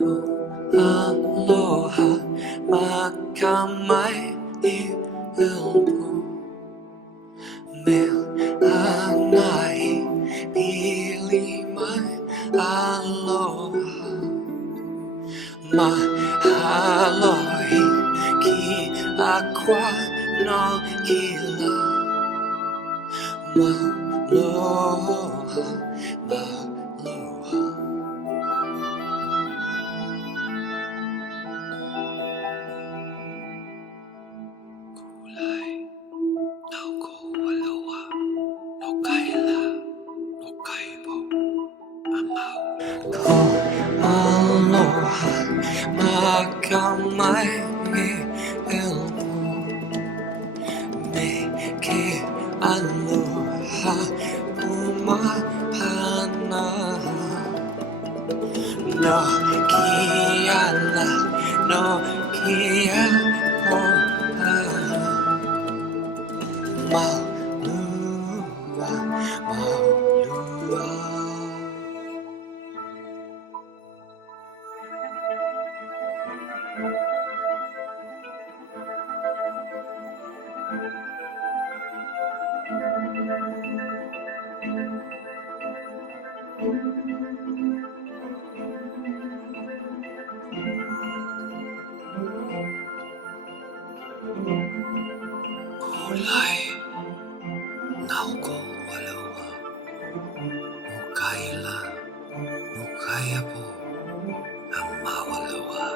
Aloha makamai I ilmu Mel anai pilih mai aloha Mahalohi ki aqua no kila Maloha, maloha Kulai, nauko waloa No kaila, no kaibo Amau Ko aloha makamai ilmu Me ke aloha umahana No kiala, no kia moa Maulua, maulua Kulai, nauko waloa No kaila, no kaiapo Amawaloa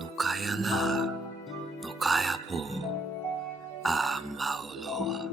No kaya na, no kaya po Amauloa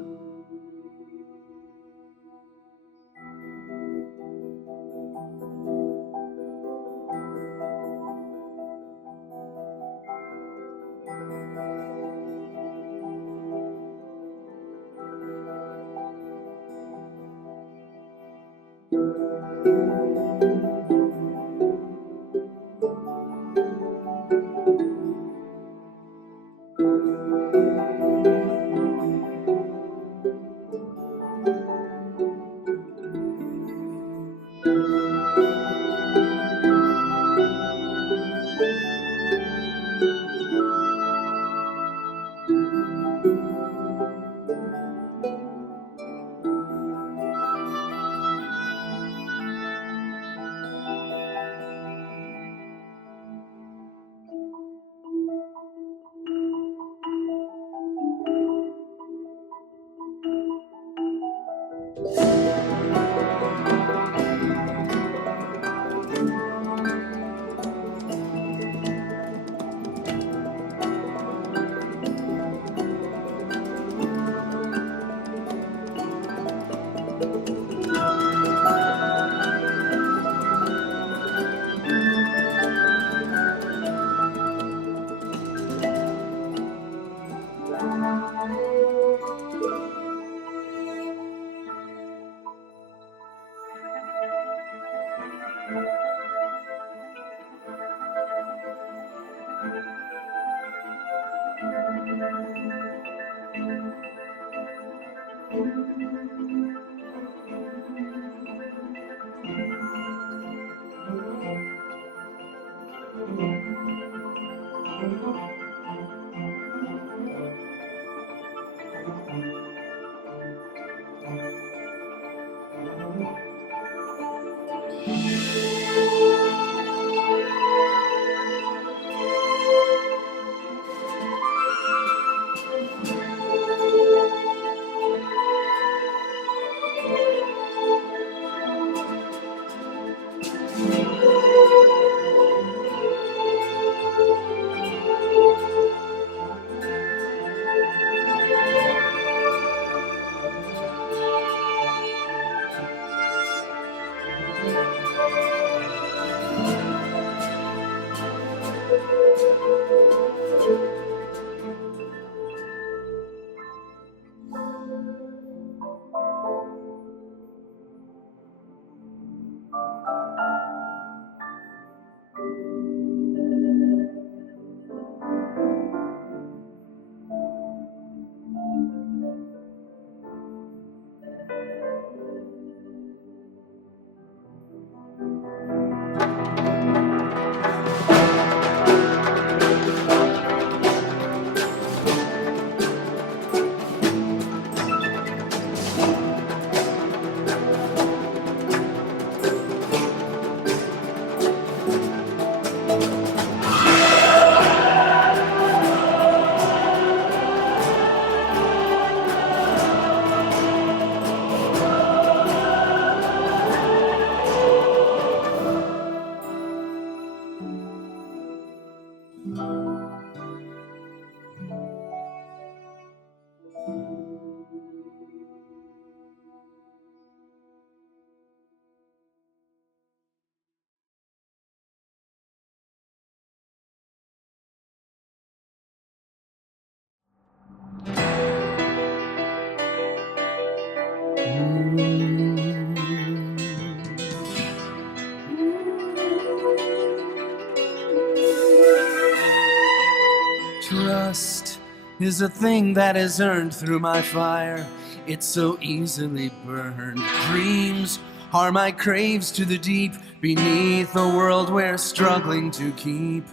Trust is a thing that is earned through my fire. It's so easily burned. Dreams are my craves to the deep, beneath a world we're struggling to keep.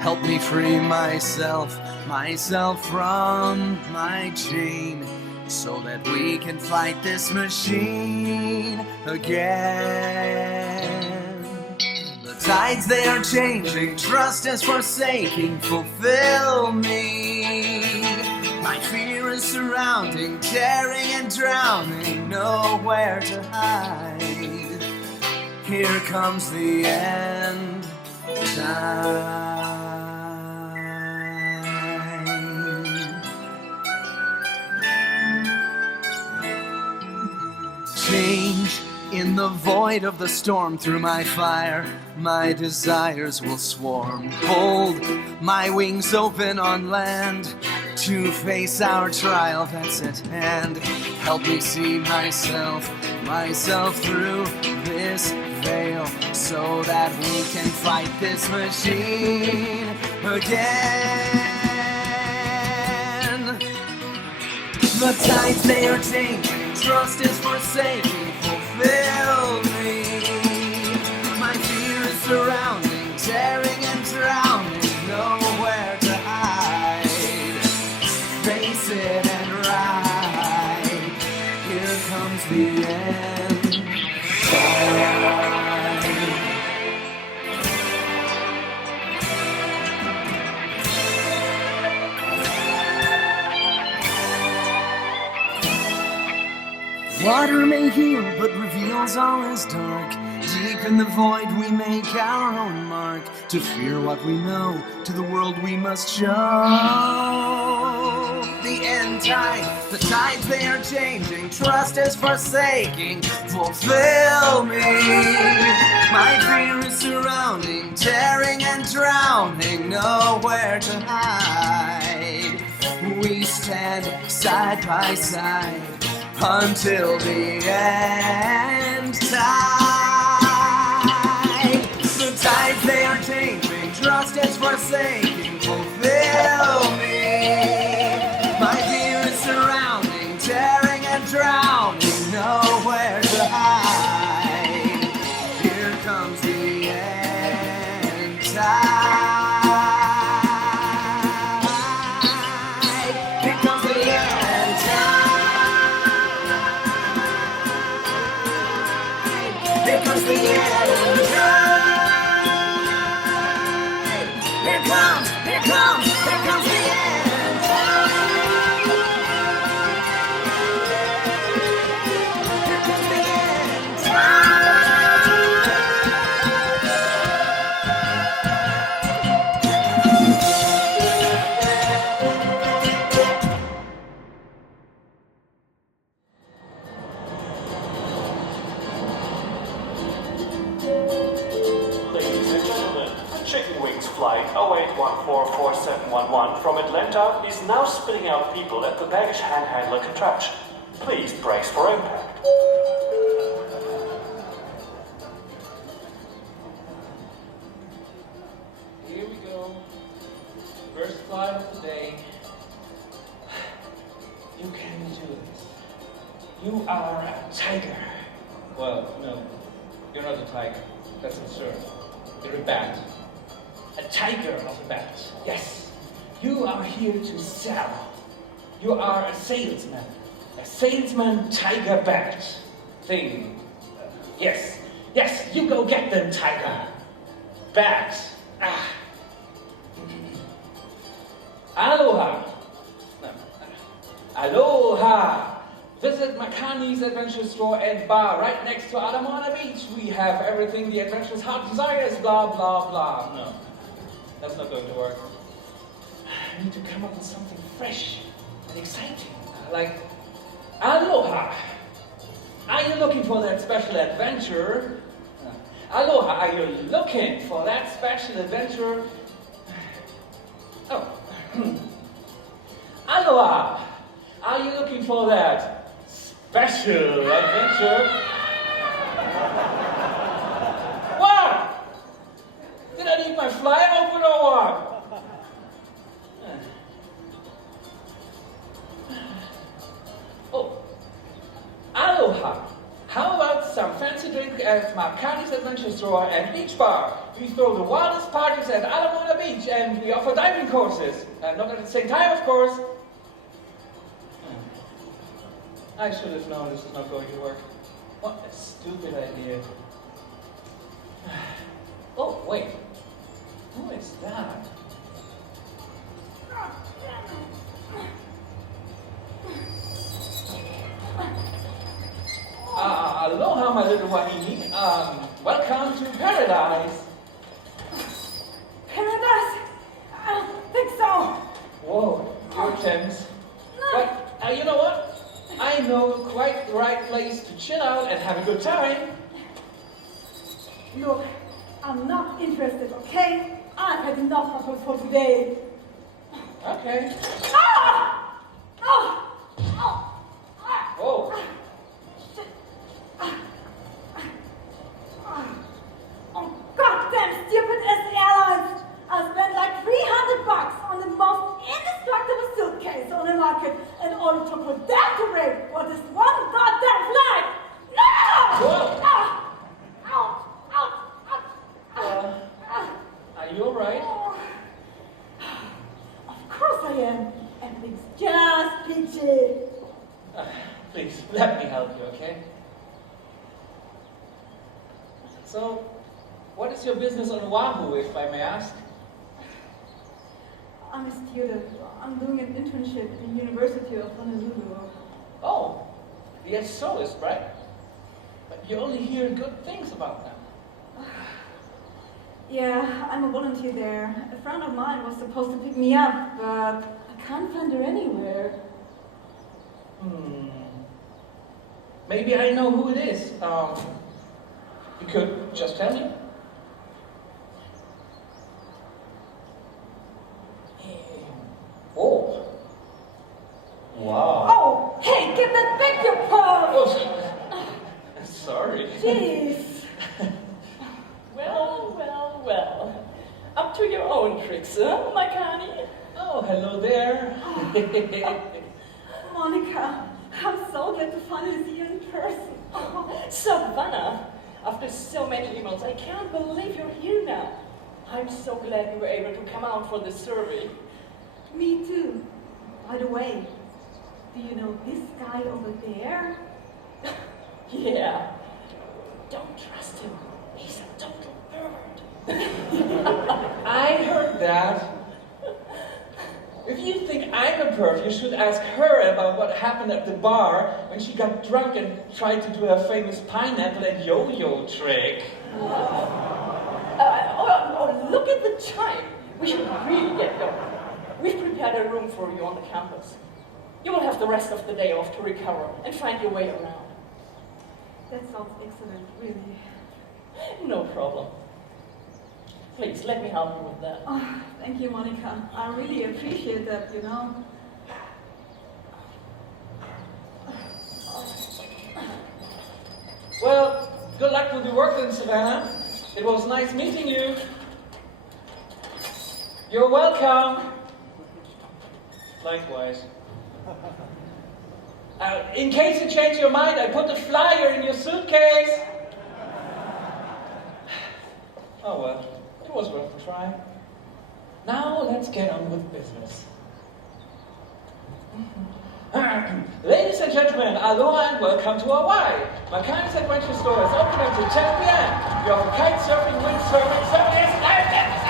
Help me free myself from my chain, so that we can fight this machine again. The tides, they are changing, trust is forsaking, fulfill me. My fear is surrounding, tearing and drowning, nowhere to hide. Here comes the end time. Change in the void of the storm. Through my fire, my desires will swarm. Hold my wings open on land to face our trial that's at hand. Help me see myself through this veil, so that we can fight this machine again. The tides, they are changing, trust is forsaking, fulfill me. My fear is surrounding, tearing and drowning, nowhere to hide. Face it and ride, here comes the end time. Water may heal, but reveals all is dark. Deep in the void we make our own mark. To fear what we know, to the world we must show the end tide. The tides, they are changing, trust is forsaking, fulfill me. My fear is surrounding, tearing and drowning, nowhere to hide. We stand side by side until the end time. forsaking, fulfill me. My fear is surrounding, tearing and drowning, nowhere to hide. Here comes the end tide. Here comes the end tide. Here comes the end tide. Here comes the end tide. Here comes the end tide. Ladies and gentlemen, Chicken Wings Flight 08144711 from Atlanta is now spitting out people at the baggage hand handler contraption. Please brace for impact. Here we go. First flight of the day. You can do this. You are a tiger. Well, no. You're not a tiger. That's absurd. You're a bat. A tiger of a bat. Yes. You are here to sell. You are a salesman. A salesman tiger bat thing. Yes. Yes, you go get them, tiger. Bat. Ah. Aloha. No. Aloha. Visit Makani's Adventure Store and Bar right next to Alamana Beach. We have everything the adventurous heart desires, blah, blah, blah. No, that's not going to work. I need to come up with something fresh and exciting. Like, aloha. Are you looking for that special adventure? Aloha, are you looking for that special adventure? Oh. Aloha, are you looking for that special adventure? What? Did I leave my flyer open or what? Oh, aloha. How about some fancy drink at Makani's Adventure Store and Beach Bar? We throw the wildest parties at Alamona Beach and we offer diving courses. Not at the same time, of course. I should have known this was not going to work. What a stupid idea. Oh, wait. Who is that? Aloha, my little wahine. Welcome to paradise. Paradise? I don't think so. Whoa, you're tense. But, you know what? I know quite the right place to chill out and have a good time. Look, I'm not interested, okay? I've had enough of for today. Okay. Ah! Oh! Oh! Ah! Whoa. Shit. Oh, goddamn stupid airlines! I spent like $300 on the most indestructible suitcase on the market in order to put that to break for this one goddamn flight! No! Whoa. Ah! Ouch! Ouch! Ouch! Are you alright? Of course I am. Everything's just peachy. Please, let me help you, okay? So, what is your business on Oahu, if I may ask? I'm a student. I'm doing an internship at the University of Honolulu. Oh, the SOist, right? But you only hear good things about them. Yeah, I'm a volunteer there. A friend of mine was supposed to pick me up, but I can't find her anywhere. Maybe I know who it is. You could just tell me. Oh. Wow. Oh, hey, get that back, you perv! Oh, sorry. Jeez. Well, well, well. Up to your own tricks, huh, Makani? Oh, hello there. Monica, I'm so glad to finally see you in person. Savannah, after so many emails, I can't believe you're here now. I'm so glad you were able to come out for this survey. Me too. By the way, do you know this guy over there? Yeah. Don't trust him. He's a total pervert. I heard that. If you think I'm a perv, you should ask her about what happened at the bar when she got drunk and tried to do her famous pineapple and yo-yo trick. Look at the time. We should really get going. We've prepared a room for you on the campus. You will have the rest of the day off to recover and find your way around. That sounds excellent, really. No problem. Please, let me help you with that. Oh, thank you, Monica. I really appreciate that, you know. Well, good luck with your work then, Savannah. It was nice meeting you. You're welcome. Likewise. In case you change your mind, I put a flyer in your suitcase. Oh well, it was worth a try. Now let's get on with business. Ladies and gentlemen, aloha and welcome to Hawaii. Makani's Adventure Store is open until 10 p.m. We offer kite surfing, windsurfing, surfing, and life jackets.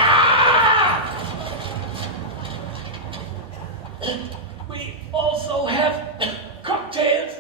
We also have cocktails.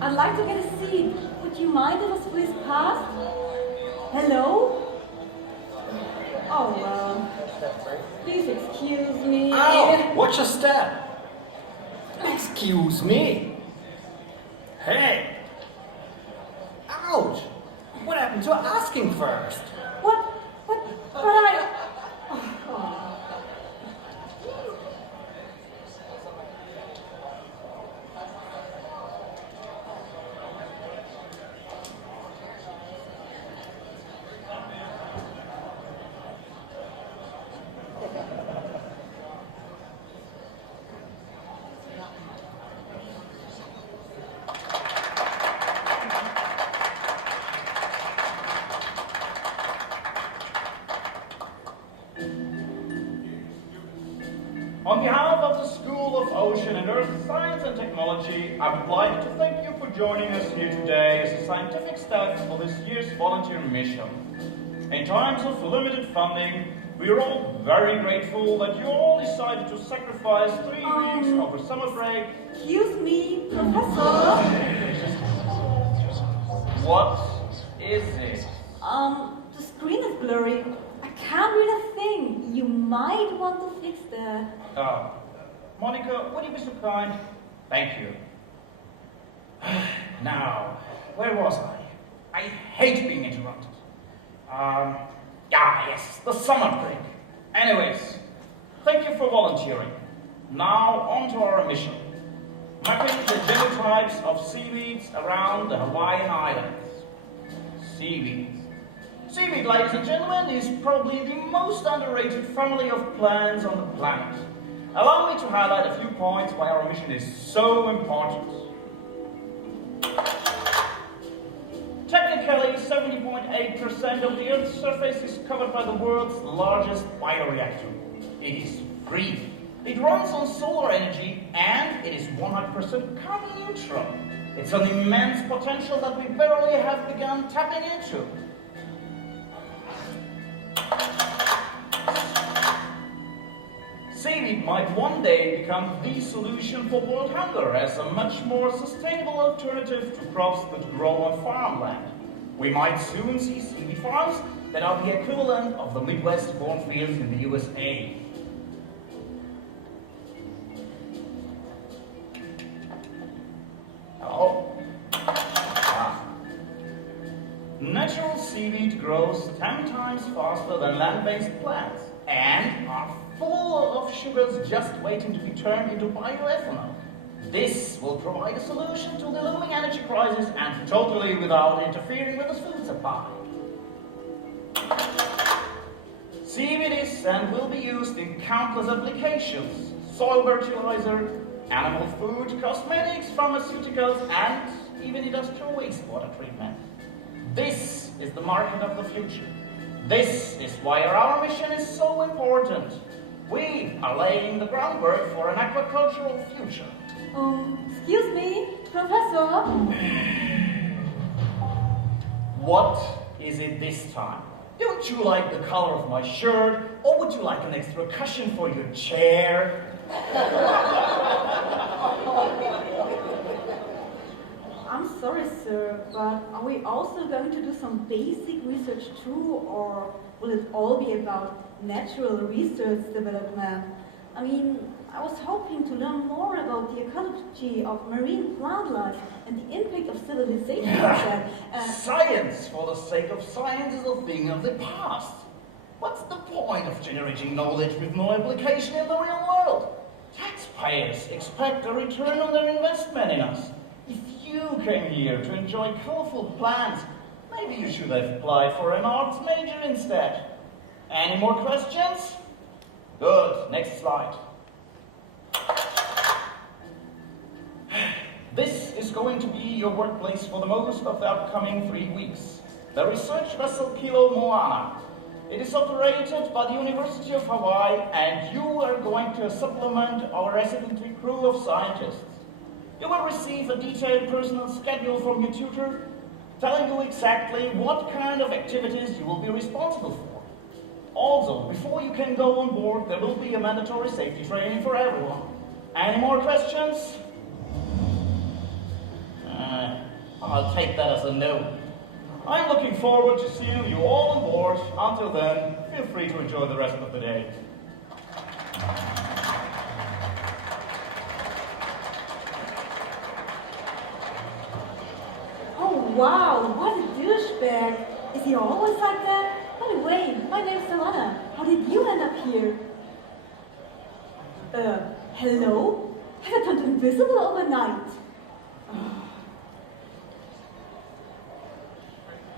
I'd like to get a seat. Would you mind if I squeeze past? Hello? Oh, please excuse me. Ow! Watch your step. Excuse me. Hey. Ouch! What happened to asking first? What? But I... Oh. On behalf of the School of Ocean and Earth Science and Technology, I would like to thank you for joining us here today as a scientific staff for this year's volunteer mission. In times of limited funding, we are all very grateful that you all decided to sacrifice 3 weeks over summer break. Excuse me, Professor. What is it? The screen is blurry. I can't read a thing. You might want to fix that. Oh, Monica, would you be so kind? Thank you. Now, where was I? I hate being interrupted. Yes, the summer break. Anyways, thank you for volunteering. Now, on to our mission. Mapping the genotypes of seaweeds around the Hawaiian Islands. Seaweeds. Seaweed, ladies and gentlemen, is probably the most underrated family of plants on the planet. Allow me to highlight a few points why our mission is so important. Technically, 70.8% of the Earth's surface is covered by the world's largest bioreactor. It is free. It runs on solar energy, and it is 100% carbon neutral. It's an immense potential that we barely have begun tapping into. Seaweed seaweed might one day become the solution for world hunger as a much more sustainable alternative to crops that grow on farmland. We might soon see seaweed farms that are the equivalent of the Midwest cornfields in the USA. Hello? Natural seaweed grows 10 times faster than land-based plants and are full of sugars just waiting to be turned into bioethanol. This will provide a solution to the looming energy crisis and totally without interfering with the food supply. Seaweed is and will be used in countless applications: soil fertilizer, animal food, cosmetics, pharmaceuticals, and even industrial wastewater treatment. This is the market of the future. This is why our mission is so important. We are laying the groundwork for an aquacultural future. Excuse me, Professor? What is it this time? Don't you like the color of my shirt? Or would you like an extra cushion for your chair? I'm sorry, sir, but are we also going to do some basic research too, or will it all be about natural research development? I mean, I was hoping to learn more about the ecology of marine plant life and the impact of civilization. Science for the sake of science is a thing of the past. What's the point of generating knowledge with no application in the real world? Taxpayers expect a return on their investment in us. If you came here to enjoy colorful plants, maybe you should have applied for an arts major instead. Any more questions? Good. Next slide. This is going to be your workplace for the most of the upcoming 3 weeks. The research vessel Kilo Moana. It is operated by the University of Hawaii, and you are going to supplement our residency crew of scientists. You will receive a detailed personal schedule from your tutor, telling you exactly what kind of activities you will be responsible for. Also, before you can go on board, there will be a mandatory safety training for everyone. Any more questions? I'll take that as a no. I'm looking forward to seeing you all on board. Until then, feel free to enjoy the rest of the day. Oh wow, what a douchebag! Is he always like that? By the way, my name's Savannah. How did you end up here? Hello? Have I turned invisible overnight?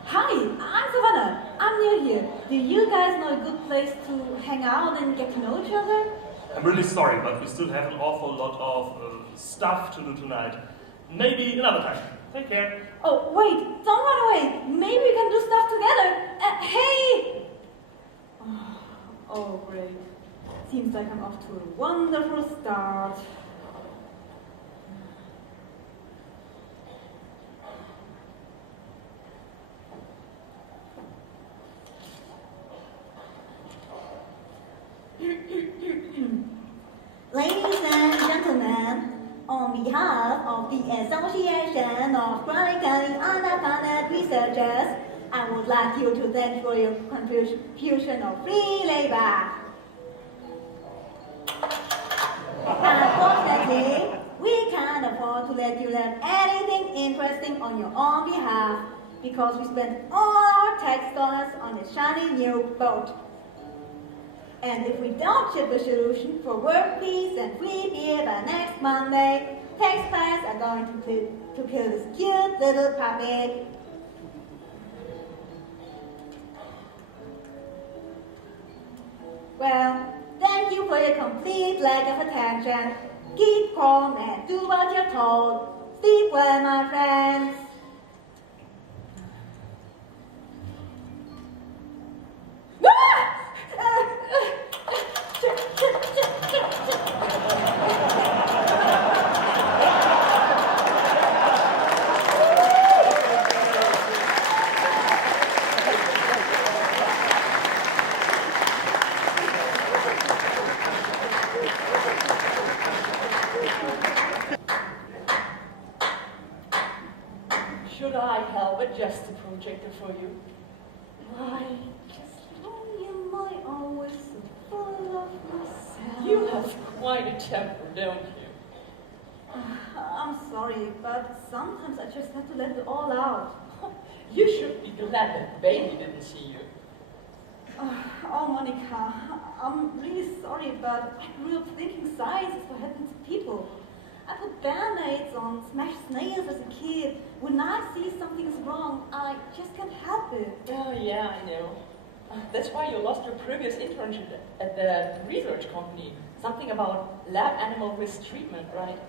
Hi, I'm Savannah. I'm new here. Do you guys know a good place to hang out and get to know each other? I'm really sorry, but we still have an awful lot of stuff to do tonight. Maybe another time. Take care. Oh, wait, don't run away. Maybe we can do stuff together. Hey! Oh, great. Seems like I'm off to a wonderful start. Ladies and gentlemen, on behalf of the Association of Chronically Independent Researchers, I would like you to thank for your contribution of free labor. Unfortunately, we can't afford to let you learn anything interesting on your own behalf because we spent all our tax dollars on a shiny new boat. And if we don't ship a solution for work peace and free beer by next Monday, taxpayers are going to kill this cute little puppy. Well, thank you for your complete lack of attention. Keep calm and do what you're told. Sleep well, my friends. Could I help adjust the projector for you? Why, just am I always so full of myself? You have quite a temper, don't you? I'm sorry, but sometimes I just have to let it all out. You should be glad that baby didn't see you. Oh, Monica, I'm really sorry, but I grew up thinking science is for helping people. I put band-aids on smashed snails as a kid. When I see something's wrong, I just can't help it. Oh, yeah, I know. That's why you lost your previous internship at the research company. Something about lab animal risk treatment, right?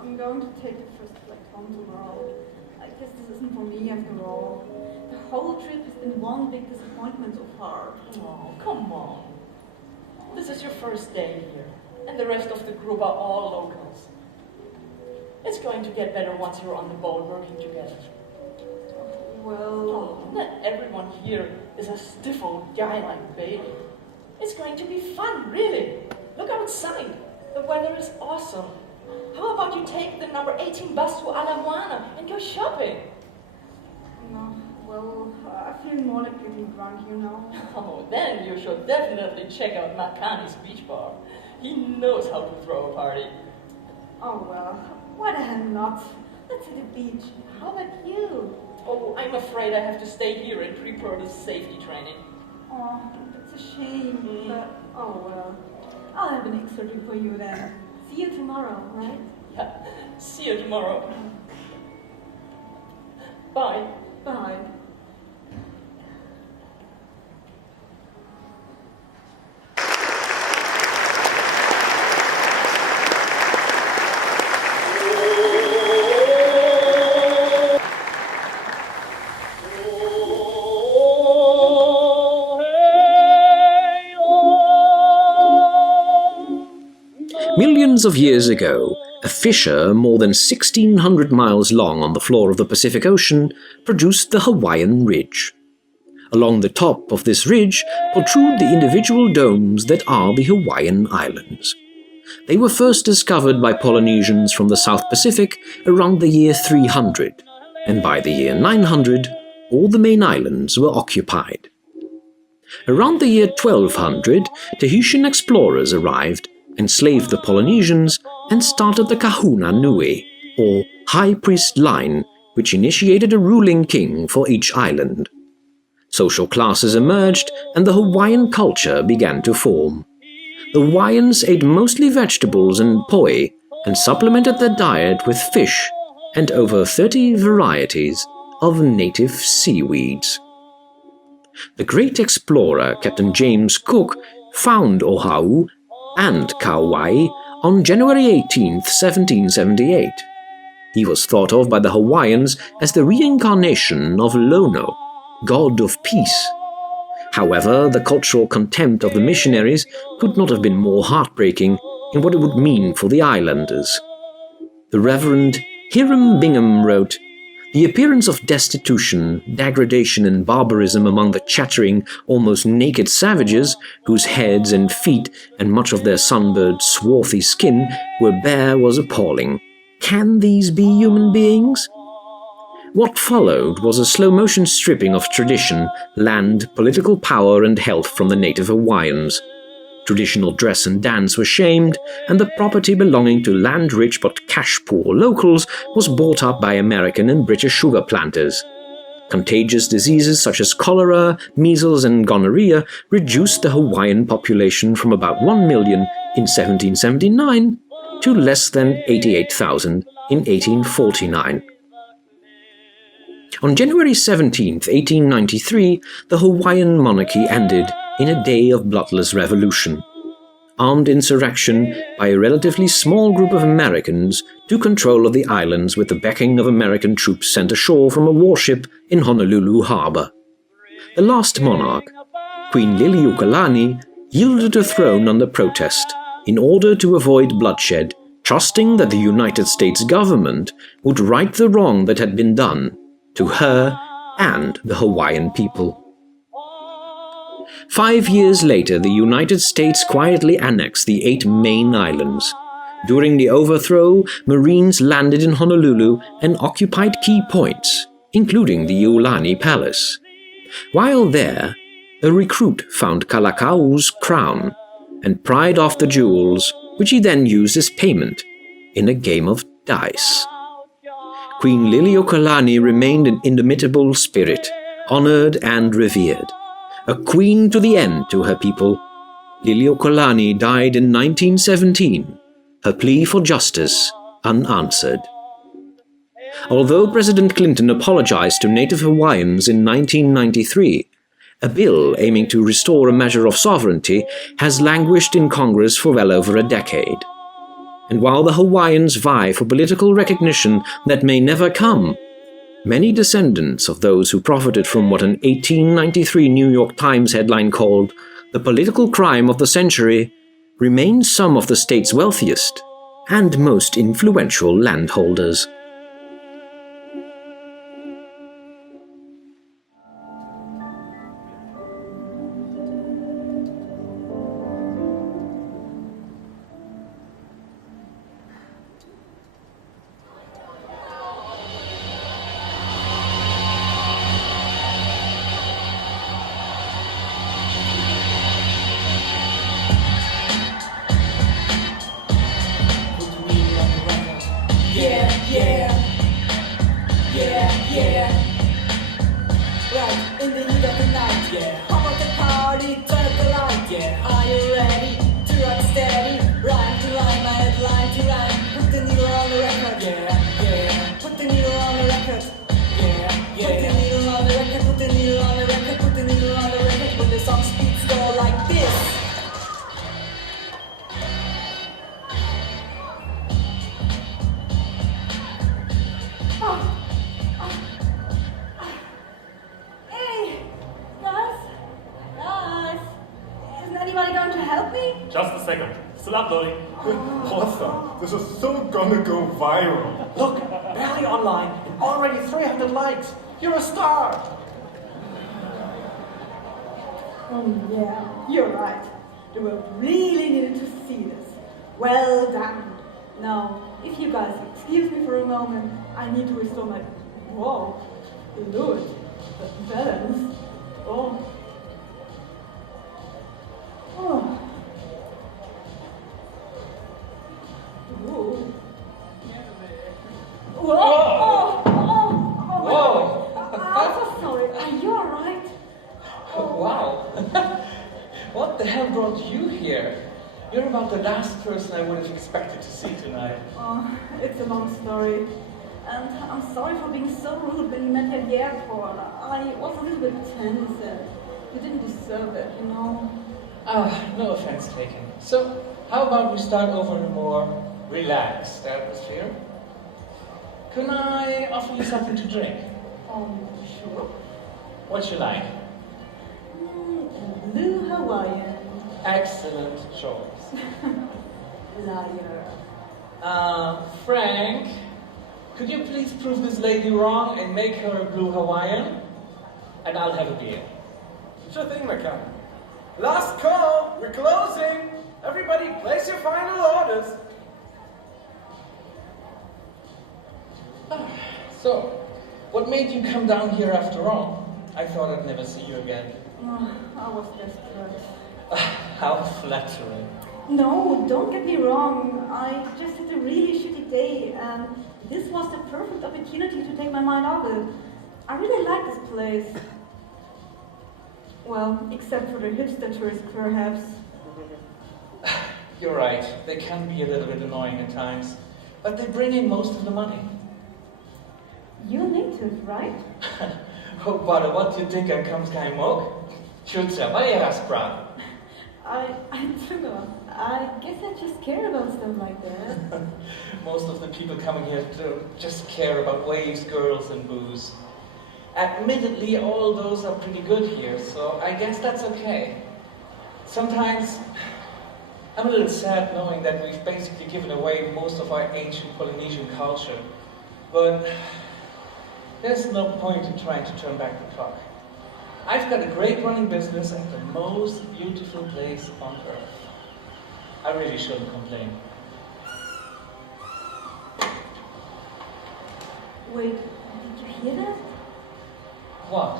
I'm going to take the first flight home tomorrow. I guess this isn't for me after all. The whole trip has been one big disappointment so far. Oh, come on. This is your first day here, and the rest of the group are all locals. It's going to get better once you're on the boat working together. Well, Oh, not everyone here is a stiff old guy like Baby. It's going to be fun, really. Look outside. The weather is awesome. How about you take the number 18 bus to Alamoana and go shopping? no, well, I feel more like getting drunk, you know. Oh, then you should definitely check out Makani's beach bar. He knows how to throw a party. Oh well, why the hell not? Let's hit the beach. How about you? Oh, I'm afraid I have to stay here and prepare the safety training. Oh, that's a shame, Mm. but oh well. I'll have an extra drink for you then. See you tomorrow, right? Yeah, see you tomorrow. Bye. Bye. Millions of years ago, a fissure more than 1,600 miles long on the floor of the Pacific Ocean produced the Hawaiian Ridge. Along the top of this ridge protrude the individual domes that are the Hawaiian Islands. They were first discovered by Polynesians from the South Pacific around the year 300, and by the year 900, all the main islands were occupied. Around the year 1200, Tahitian explorers arrived, enslaved the Polynesians, and started the Kahuna Nui, or High Priest line, which initiated a ruling king for each island. Social classes emerged, and the Hawaiian culture began to form. The Hawaiians ate mostly vegetables and poi, and supplemented their diet with fish and over 30 varieties of native seaweeds. The great explorer Captain James Cook found Oahu and Kauai on January 18, 1778. He was thought of by the Hawaiians as the reincarnation of Lono, god of peace. However, the cultural contempt of the missionaries could not have been more heartbreaking in what it would mean for the islanders. The Reverend Hiram Bingham wrote, "The appearance of destitution, degradation and barbarism among the chattering, almost naked savages, whose heads and feet and much of their sunburned, swarthy skin were bare, was appalling. Can these be human beings?" What followed was a slow-motion stripping of tradition, land, political power and health from the native Hawaiians. Traditional dress and dance were shamed, and the property belonging to land-rich but cash-poor locals was bought up by American and British sugar planters. Contagious diseases such as cholera, measles and gonorrhea reduced the Hawaiian population from about 1 million in 1779 to less than 88,000 in 1849. On January 17, 1893, the Hawaiian monarchy ended in a day of bloodless revolution. Armed insurrection by a relatively small group of Americans took control of the islands with the backing of American troops sent ashore from a warship in Honolulu Harbor. The last monarch, Queen Liliuokalani, yielded the throne under protest in order to avoid bloodshed, trusting that the United States government would right the wrong that had been done to her and the Hawaiian people. 5 years later, the United States quietly annexed the 8 main islands. During the overthrow, Marines landed in Honolulu and occupied key points, including the Iolani Palace. While there, a recruit found Kalakau's crown and pried off the jewels, which he then used as payment in a game of dice. Queen Liliuokalani remained an indomitable spirit, honored and revered. A queen to the end to her people, Liliuokalani died in 1917, her plea for justice unanswered. Although President Clinton apologized to Native Hawaiians in 1993, a bill aiming to restore a measure of sovereignty has languished in Congress for well over a decade. And while the Hawaiians vie for political recognition that may never come, many descendants of those who profited from what an 1893 New York Times headline called the political crime of the century remain some of the state's wealthiest and most influential landholders. Just a second. Still uploading. Awesome. This is so gonna go viral. Look, barely online and already 300 likes. You're a star. Yeah, you're right. The world really needed to see this. Well done. Now, if you guys excuse me for a moment, I need to restore my... Whoa, Lord, the balance. Oh. Oh. Whoa. Whoa! Oh, oh, oh, Whoa! I'm so sorry. Are you alright? Oh, wow. What the hell brought you here? You're about the last person I would have expected to see tonight. Oh, it's a long story. And I'm sorry for being so rude when you met at the airport. I was a little bit tense and you didn't deserve it, you know? No offense taken. So, how about we start over in a more relaxed atmosphere? Can I offer you something to drink? Sure. What you like? Blue Hawaiian. Excellent choice. Liar. Frank, could you please prove this lady wrong and make her a blue Hawaiian? And I'll have a beer. Sure thing, McCann. Last call. We're closing. Everybody, place your final orders. So, what made you come down here after all? I thought I'd never see you again. I was desperate. How flattering. No, don't get me wrong. I just had a really shitty day, and this was the perfect opportunity to take my mind off it. I really like this place. Well, except for the hipster tourists, perhaps. You're right. They can be a little bit annoying at times, but they bring in most of the money. You're native, right? Oh, but what do you think I comes kind of Shutsa, why you ask, brother? I don't know. I guess I just care about stuff like that. Most of the people coming here just care about waves, girls, and booze. Admittedly, all those are pretty good here, so I guess that's okay. Sometimes I'm a little sad knowing that we've basically given away most of our ancient Polynesian culture, but there's no point in trying to turn back the clock. I've got a great running business and the most beautiful place on earth. I really shouldn't complain. Wait, did you hear that? What?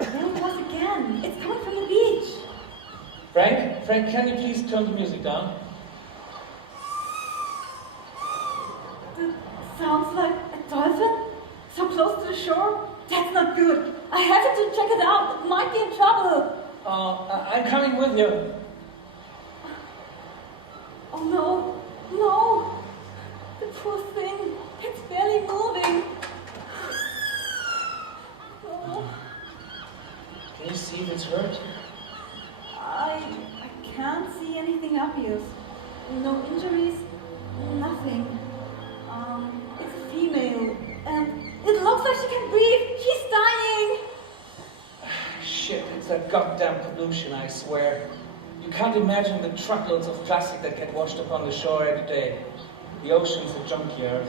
There it was again. It's coming from the beach. Frank, can you please turn the music down? That sounds like a dolphin. So close to the shore. That's not good. I have to check it out. It might be in trouble. I'm coming with you. Oh no, no. The poor thing. It's barely moving. Oh. Can you see if it's hurt? I can't see anything obvious. No injuries, nothing. It's a female, and it looks like she can breathe. She's dying. Shit, it's that goddamn pollution, I swear. You can't imagine the truckloads of plastic that get washed up on the shore every day. The ocean's a junkyard.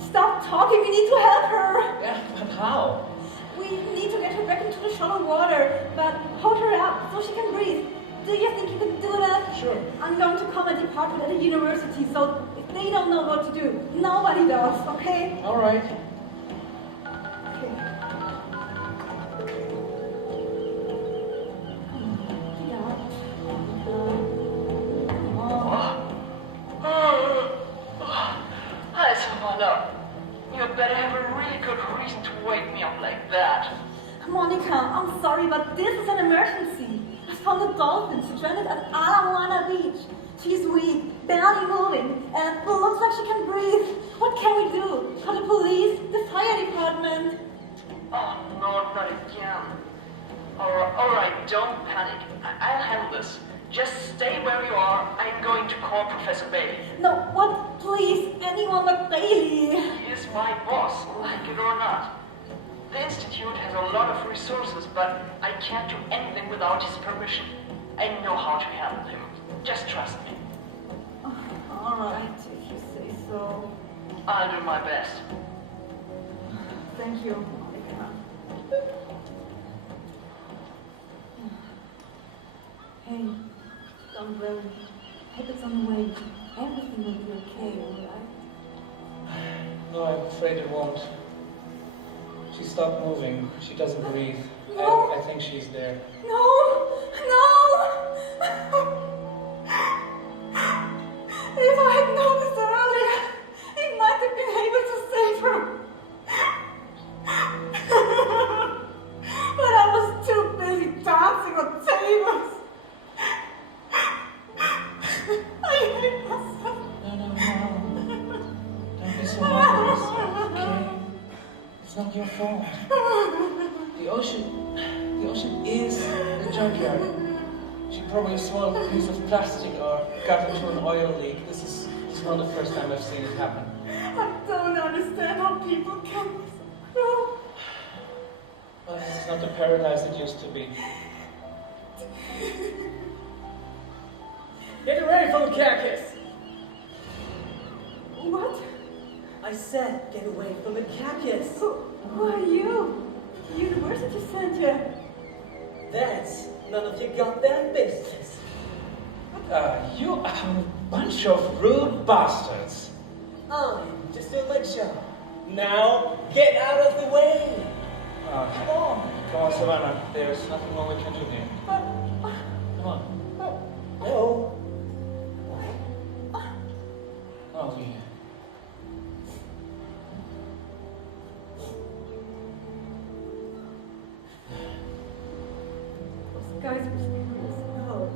Stop talking, we need to help her. Yeah, but how? We need to get her back into the shallow water, but hold her up so she can breathe. Do you think you can do that? Sure. I'm going to call my department at the university, so if they don't know what to do, nobody does, okay? All right. Okay. Get out. Hi, Savannah. You better have a really good reason to wake me up like that. Monica, I'm sorry, but this is an emergency. I found a dolphin stranded at Alamoana Beach. She's weak, barely moving, and it looks like she can breathe. What can we do? Call the police? The fire department? Oh, no, not again. Alright, don't panic. I'll handle this. Just stay where you are. I'm going to call Professor Bailey. No, what? Please, anyone but Bailey. He is my boss, like it or not. The Institute has a lot of resources, but I can't do anything without his permission. I know how to handle him. Just trust me. All right, if you say so. I'll do my best. Thank you, Monica. Hey, don't worry. Help is on the way. Everything will be okay, all right? No, I'm afraid it won't. She stopped moving. She doesn't breathe. No. I think she's there. No! No! If I had known this earlier, he might have been able to save her. But I was too busy dancing on tables. I hate myself. No. Don't be so hard on yourself, okay? It's not your fault. The ocean is a junkyard. She probably swallowed a piece of plastic or got into an oil leak. This is not the first time I've seen it happen. I don't understand how people can be so cruel. Well, this is not the paradise it used to be. Get away from the carcass! What? I said, get away from the carcass! Who are you? University sent you. That's none of your goddamn business. You are a bunch of rude bastards. I'm just doing my job. Now, get out of the way! Come on, Savannah. There's nothing more we can do here. Come on. No. Oh, yeah. Those guys were serious. No.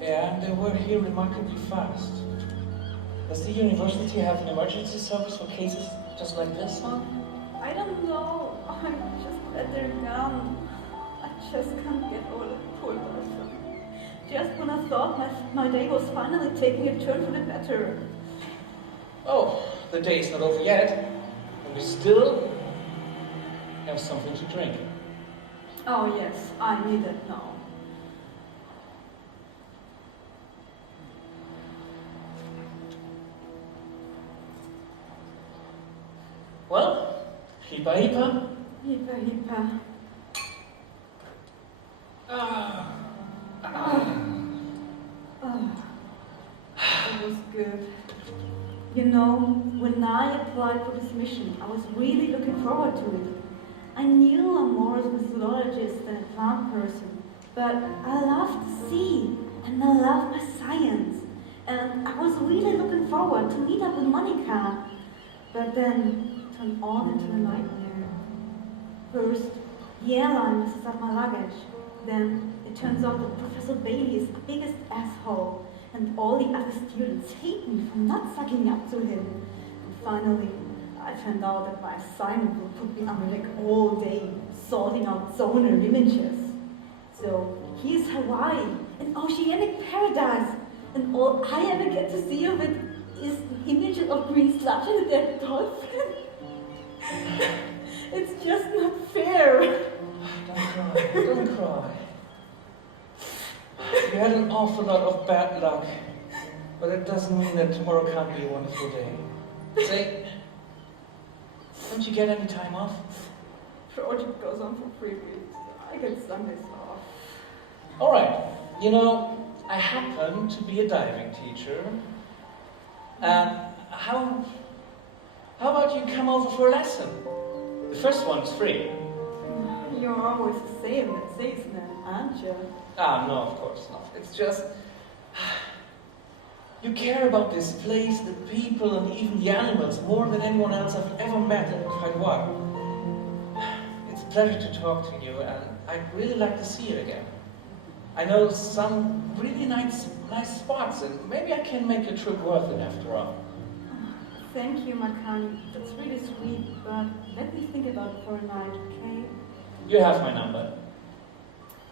Yeah, and they were here remarkably fast. Does the university have an emergency service for cases just like this one? I don't know. I'm just at their gun. I just can't get over the poor person. Just when I thought my day was finally taking a turn for the better. Oh, the day's not over yet. And we still have something to drink. Oh yes, I need it now. Well, hipa hipa. Hipa hipa. Oh, that was good. You know, when I applied for this mission, I was really looking forward to it. I knew I'm more of a zoologist than a plant person, but I love the sea and I love my science. And I was really looking forward to meet up with Monica. But then it turned all into a nightmare. First, the airline messes up my luggage. Then it turns out that Professor Bailey is the biggest asshole, and all the other students hate me for not sucking up to him. And finally, I found out that my assignment will put me on deck all day, sorting out sonar images. So here's Hawaii, an oceanic paradise, and all I ever get to see of it is images of green sludge and a dead dolphin. It's just not fair. Don't cry. You had an awful lot of bad luck, but it doesn't mean that tomorrow can't be a wonderful day. Say, don't you get any time off? Project goes on for 3 weeks. I get Sundays off. All right. You know, I happen to be a diving teacher. How about you come over for a lesson? The first one's free. You're always the same at salesman, aren't you? No, of course not. It's just... You care about this place, the people, and even the animals more than anyone else I've ever met in quite a while. It's a pleasure to talk to you, and I'd really like to see it again. I know some really nice spots, and maybe I can make your trip worth it after all. Thank you, Makani. That's really sweet, but let me think about it for a night, okay? You have my number.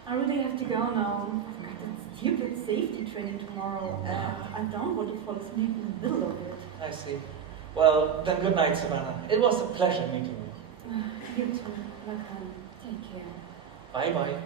I really have to go now. I've got that stupid safety training tomorrow, and I don't want to fall asleep in the middle of it. I see. Well, then good night, Savannah. It was a pleasure meeting you. You too, Makani. Take care. Bye-bye. Bye.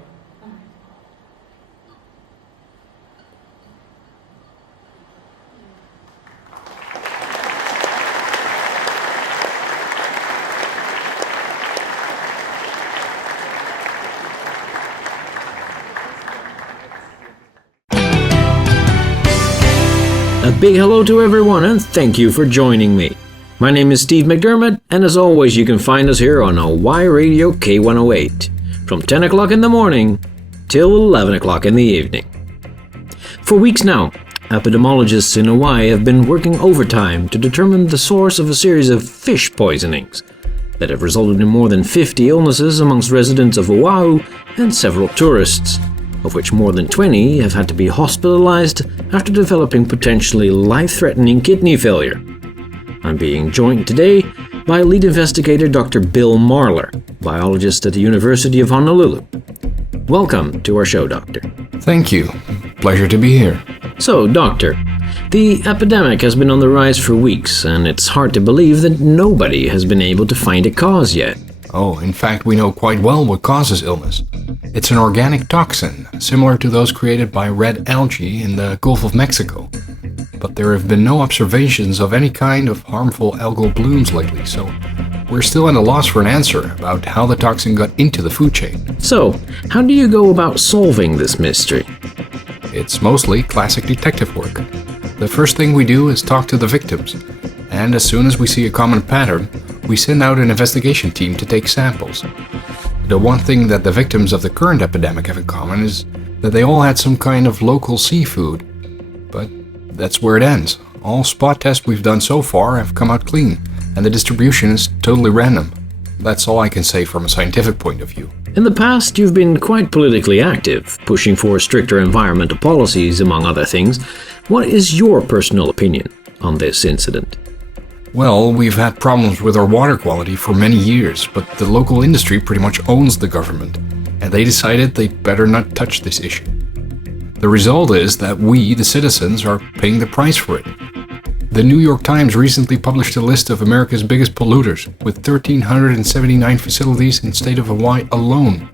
A big hello to everyone and thank you for joining me. My name is Steve McDermott, and as always you can find us here on Hawaii Radio K108 from 10 o'clock in the morning till 11 o'clock in the evening. For weeks now, epidemiologists in Hawaii have been working overtime to determine the source of a series of fish poisonings that have resulted in more than 50 illnesses amongst residents of Oahu and several tourists, of which more than 20 have had to be hospitalized after developing potentially life-threatening kidney failure. I'm being joined today by lead investigator Dr. Bill Marler, biologist at the University of Honolulu. Welcome to our show, Doctor. Thank you. Pleasure to be here. So, Doctor, the epidemic has been on the rise for weeks, and it's hard to believe that nobody has been able to find a cause yet. Oh, in fact, we know quite well what causes illness. It's an organic toxin, similar to those created by red algae in the Gulf of Mexico. But there have been no observations of any kind of harmful algal blooms lately, so we're still at a loss for an answer about how the toxin got into the food chain. So, how do you go about solving this mystery? It's mostly classic detective work. The first thing we do is talk to the victims, and as soon as we see a common pattern, we send out an investigation team to take samples. The one thing that the victims of the current epidemic have in common is that they all had some kind of local seafood. But that's where it ends. All spot tests we've done so far have come out clean, and the distribution is totally random. That's all I can say from a scientific point of view. In the past, you've been quite politically active, pushing for stricter environmental policies, among other things. What is your personal opinion on this incident? Well, we've had problems with our water quality for many years, but the local industry pretty much owns the government, and they decided they'd better not touch this issue. The result is that we, the citizens, are paying the price for it. The New York Times recently published a list of America's biggest polluters, with 1,379 facilities in the state of Hawaii alone.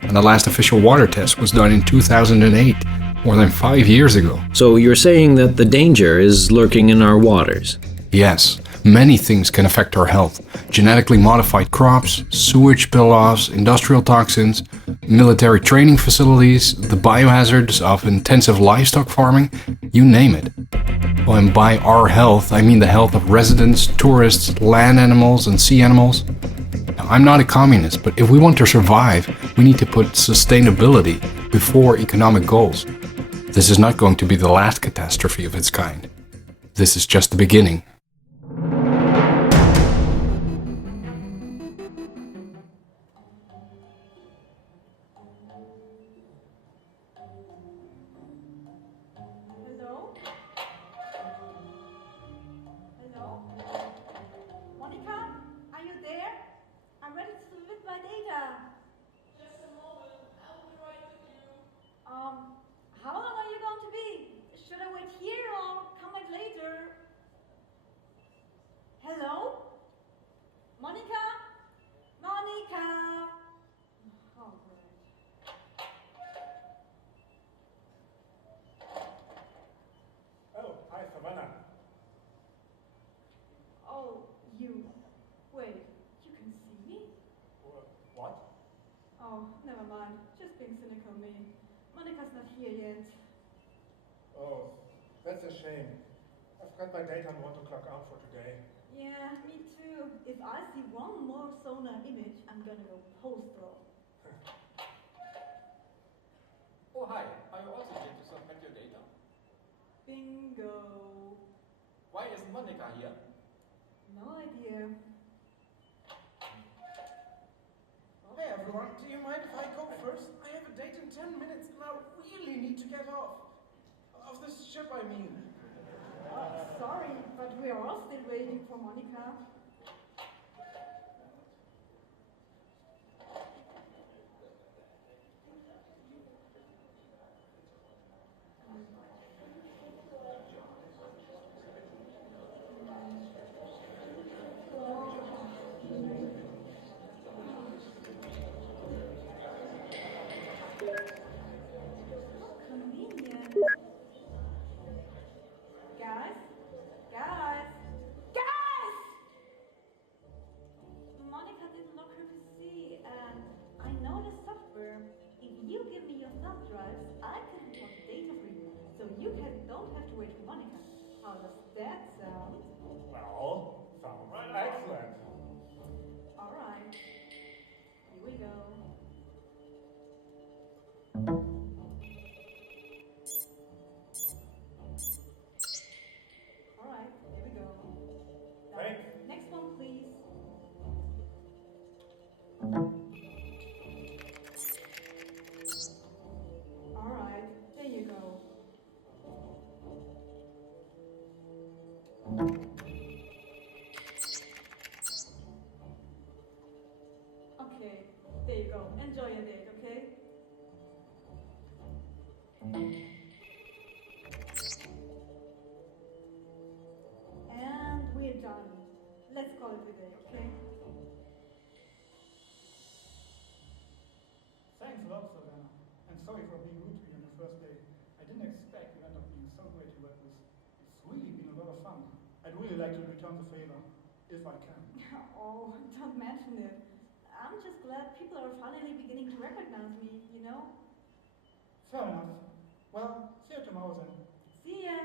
And the last official water test was done in 2008, more than 5 years ago. So you're saying that the danger is lurking in our waters? Yes. Many things can affect our health. Genetically modified crops, sewage spill-offs, industrial toxins, military training facilities, the biohazards of intensive livestock farming, you name it. Well, and by our health, I mean the health of residents, tourists, land animals, and sea animals. Now, I'm not a communist, but if we want to survive, we need to put sustainability before economic goals. This is not going to be the last catastrophe of its kind. This is just the beginning. Hello? Hello? Monica, are you there? I'm ready to submit my data. Just a moment. I'll be right with you. How long are you going to be? Should I wait here or come back later? Hello? Monica? Monica! Oh, great. Oh, hi, Savannah. Oh, you. Wait, you can see me? What? Oh, never mind. Just being cynical me. Monica's not here yet. Oh, that's a shame. I've got my data and want to clock out for today. Yeah, me too. If I see one more sonar image, I'm gonna go postal. Oh, hi. Are you also here to submit your data? Bingo. Why isn't Monica here? No idea. Hey everyone, do you mind if I go first? I have a date in 10 minutes and I really need to get off. Of this ship, I mean. Sorry, but we are all still waiting for Monica. Convenient. Guys? Guys? Guys! Monica didn't lock her PC and I know the software. If you give me your thumb drives, I can report the data for you. So you don't have to wait for Monica. How does that sound? Well, sounds excellent. Alright. Here we go. Alright, here we go. Now, Thanks. next one, please. Alright, there you go. Okay, there you go. Enjoy your date, okay? And we're done. Let's call it a day, okay? Thanks a lot, Savannah. And sorry for being rude to you on the first day. I didn't expect you end up being so great to work with. It's really been a lot of fun. I'd really like to return the favor, if I can. Oh, don't mention it. I'm just glad people are finally beginning to recognize me, you know? Fair enough. Well, see you tomorrow then. See ya!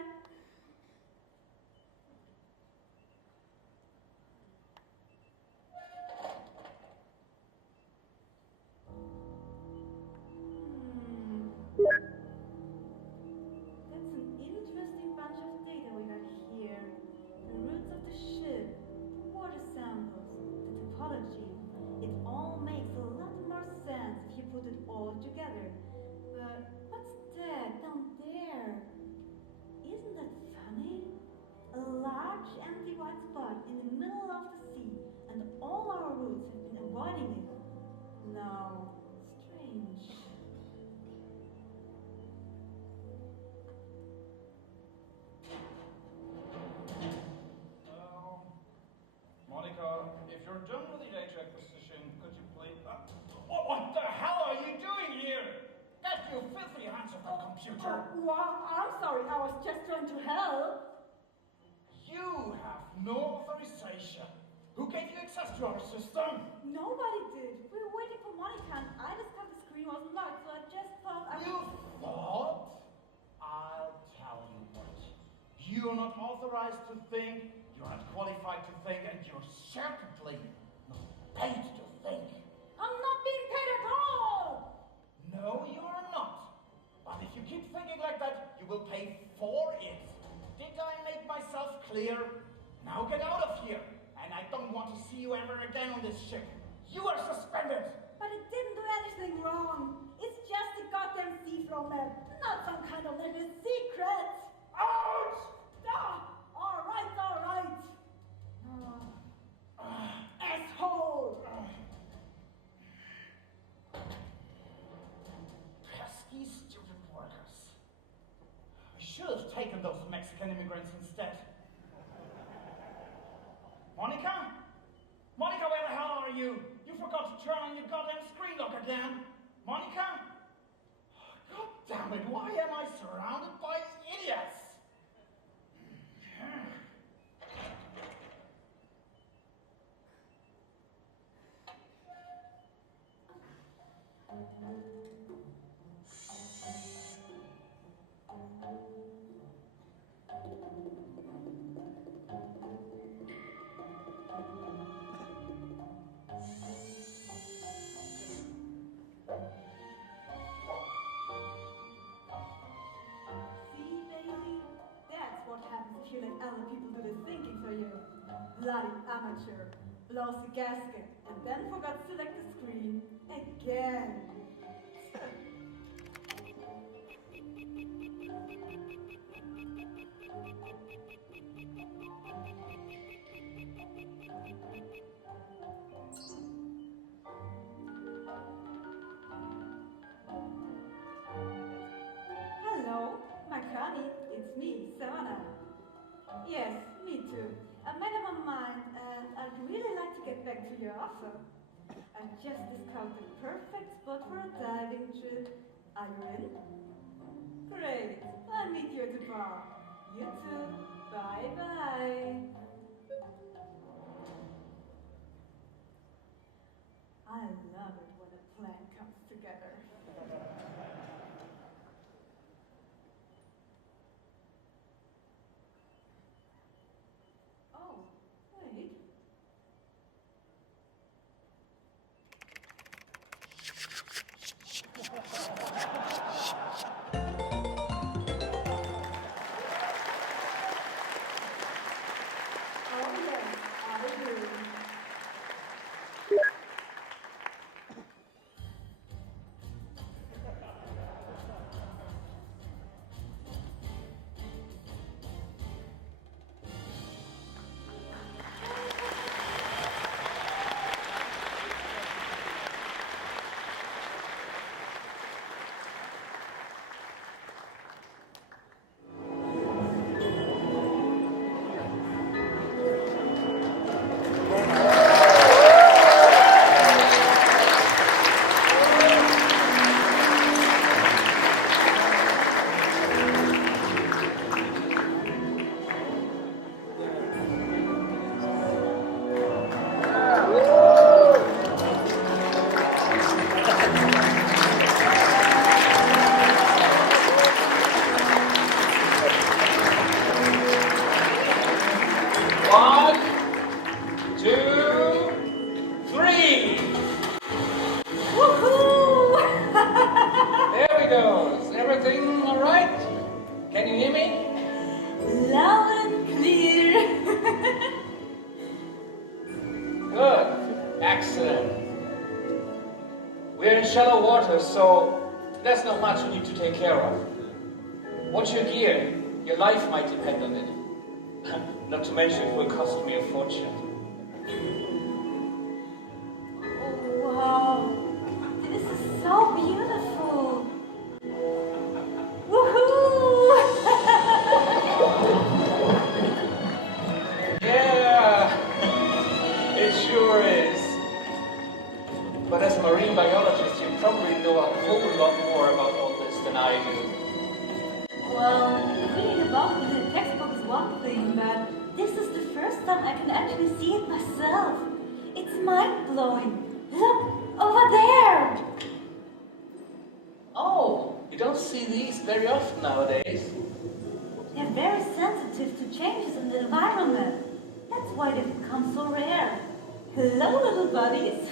That's an interesting bunch of data we got here. The roots of the ship, the water samples, the topology. It all makes a lot more sense if you put it all together. But what's that down there? Isn't that funny? A large empty white spot in the middle of the sea, and all our routes have been avoiding it. No, strange. Monica, if you're done with the data acquisition, could you please... what the hell are you doing here? Get your filthy hands off the computer! Well, I'm sorry, I was just trying to help. You have no authorization. Who gave you access to our system? Nobody did. We were waiting for Monica and I discovered the screen wasn't locked, so I just thought I You thought? I'll tell you what. You're You're not authorized to think, you're not qualified to think, and you're certainly not paid to think. I'm not being paid at all! No, you're not. But if you keep thinking like that, you will pay for it. Did I make myself clear? Now get out of here, and I don't want to see you ever again on this ship. You are suspended. But it didn't do anything wrong. It's just a goddamn seafloor map, not some kind of little secret. Out! All right. Asshole! Pesky, stupid workers. I should have taken those Mexican immigrants instead. Monica? Monica, where the hell are you? You forgot to turn on your goddamn screen lock again. Monica? God damn it, why am I surrounded by idiots? You let other people do the thinking for you. Bloody amateur. Lost the gasket and then forgot to select the screen again. Hello, Makani. It's me, Savannah. Yes, me too. I made up my mind and I'd really like to get back to your offer. I just discovered the perfect spot for a diving trip. Are you in? Great. I'll meet you at the bar. You too. Bye-bye. I love it when a plan comes together. Oh, wait. Oh yes, I do. We're in shallow water, so there's not much we need to take care of. Watch your gear. Your life might depend on it. Not to mention it will cost me a fortune. Oh, wow. This is so beautiful. Woohoo! Yeah, it sure is. But as a marine biologist, you probably know a whole lot more about all this than I do. Well, reading about it in a textbook is one thing, but this is the first time I can actually see it myself. It's mind-blowing. Look, over there! Oh, you don't see these very often nowadays. They're very sensitive to environment. That's why they've become so rare. Hello, little buddies.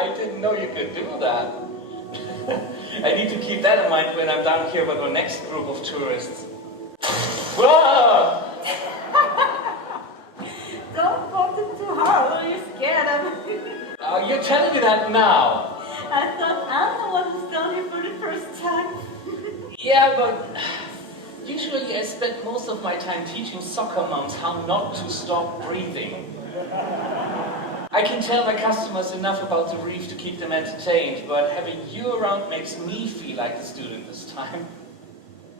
I didn't know you could do that. I need to keep that in mind when I'm down here with our next group of tourists. Whoa! Don't poke them too hard or you scare them. Oh, you're telling me that now? I thought I'm the one who's down here for the first time. Yeah, but usually I spend most of my time teaching soccer moms how not to stop breathing. I can tell my customers enough about the reef to keep them entertained, but having you around makes me feel like the student this time.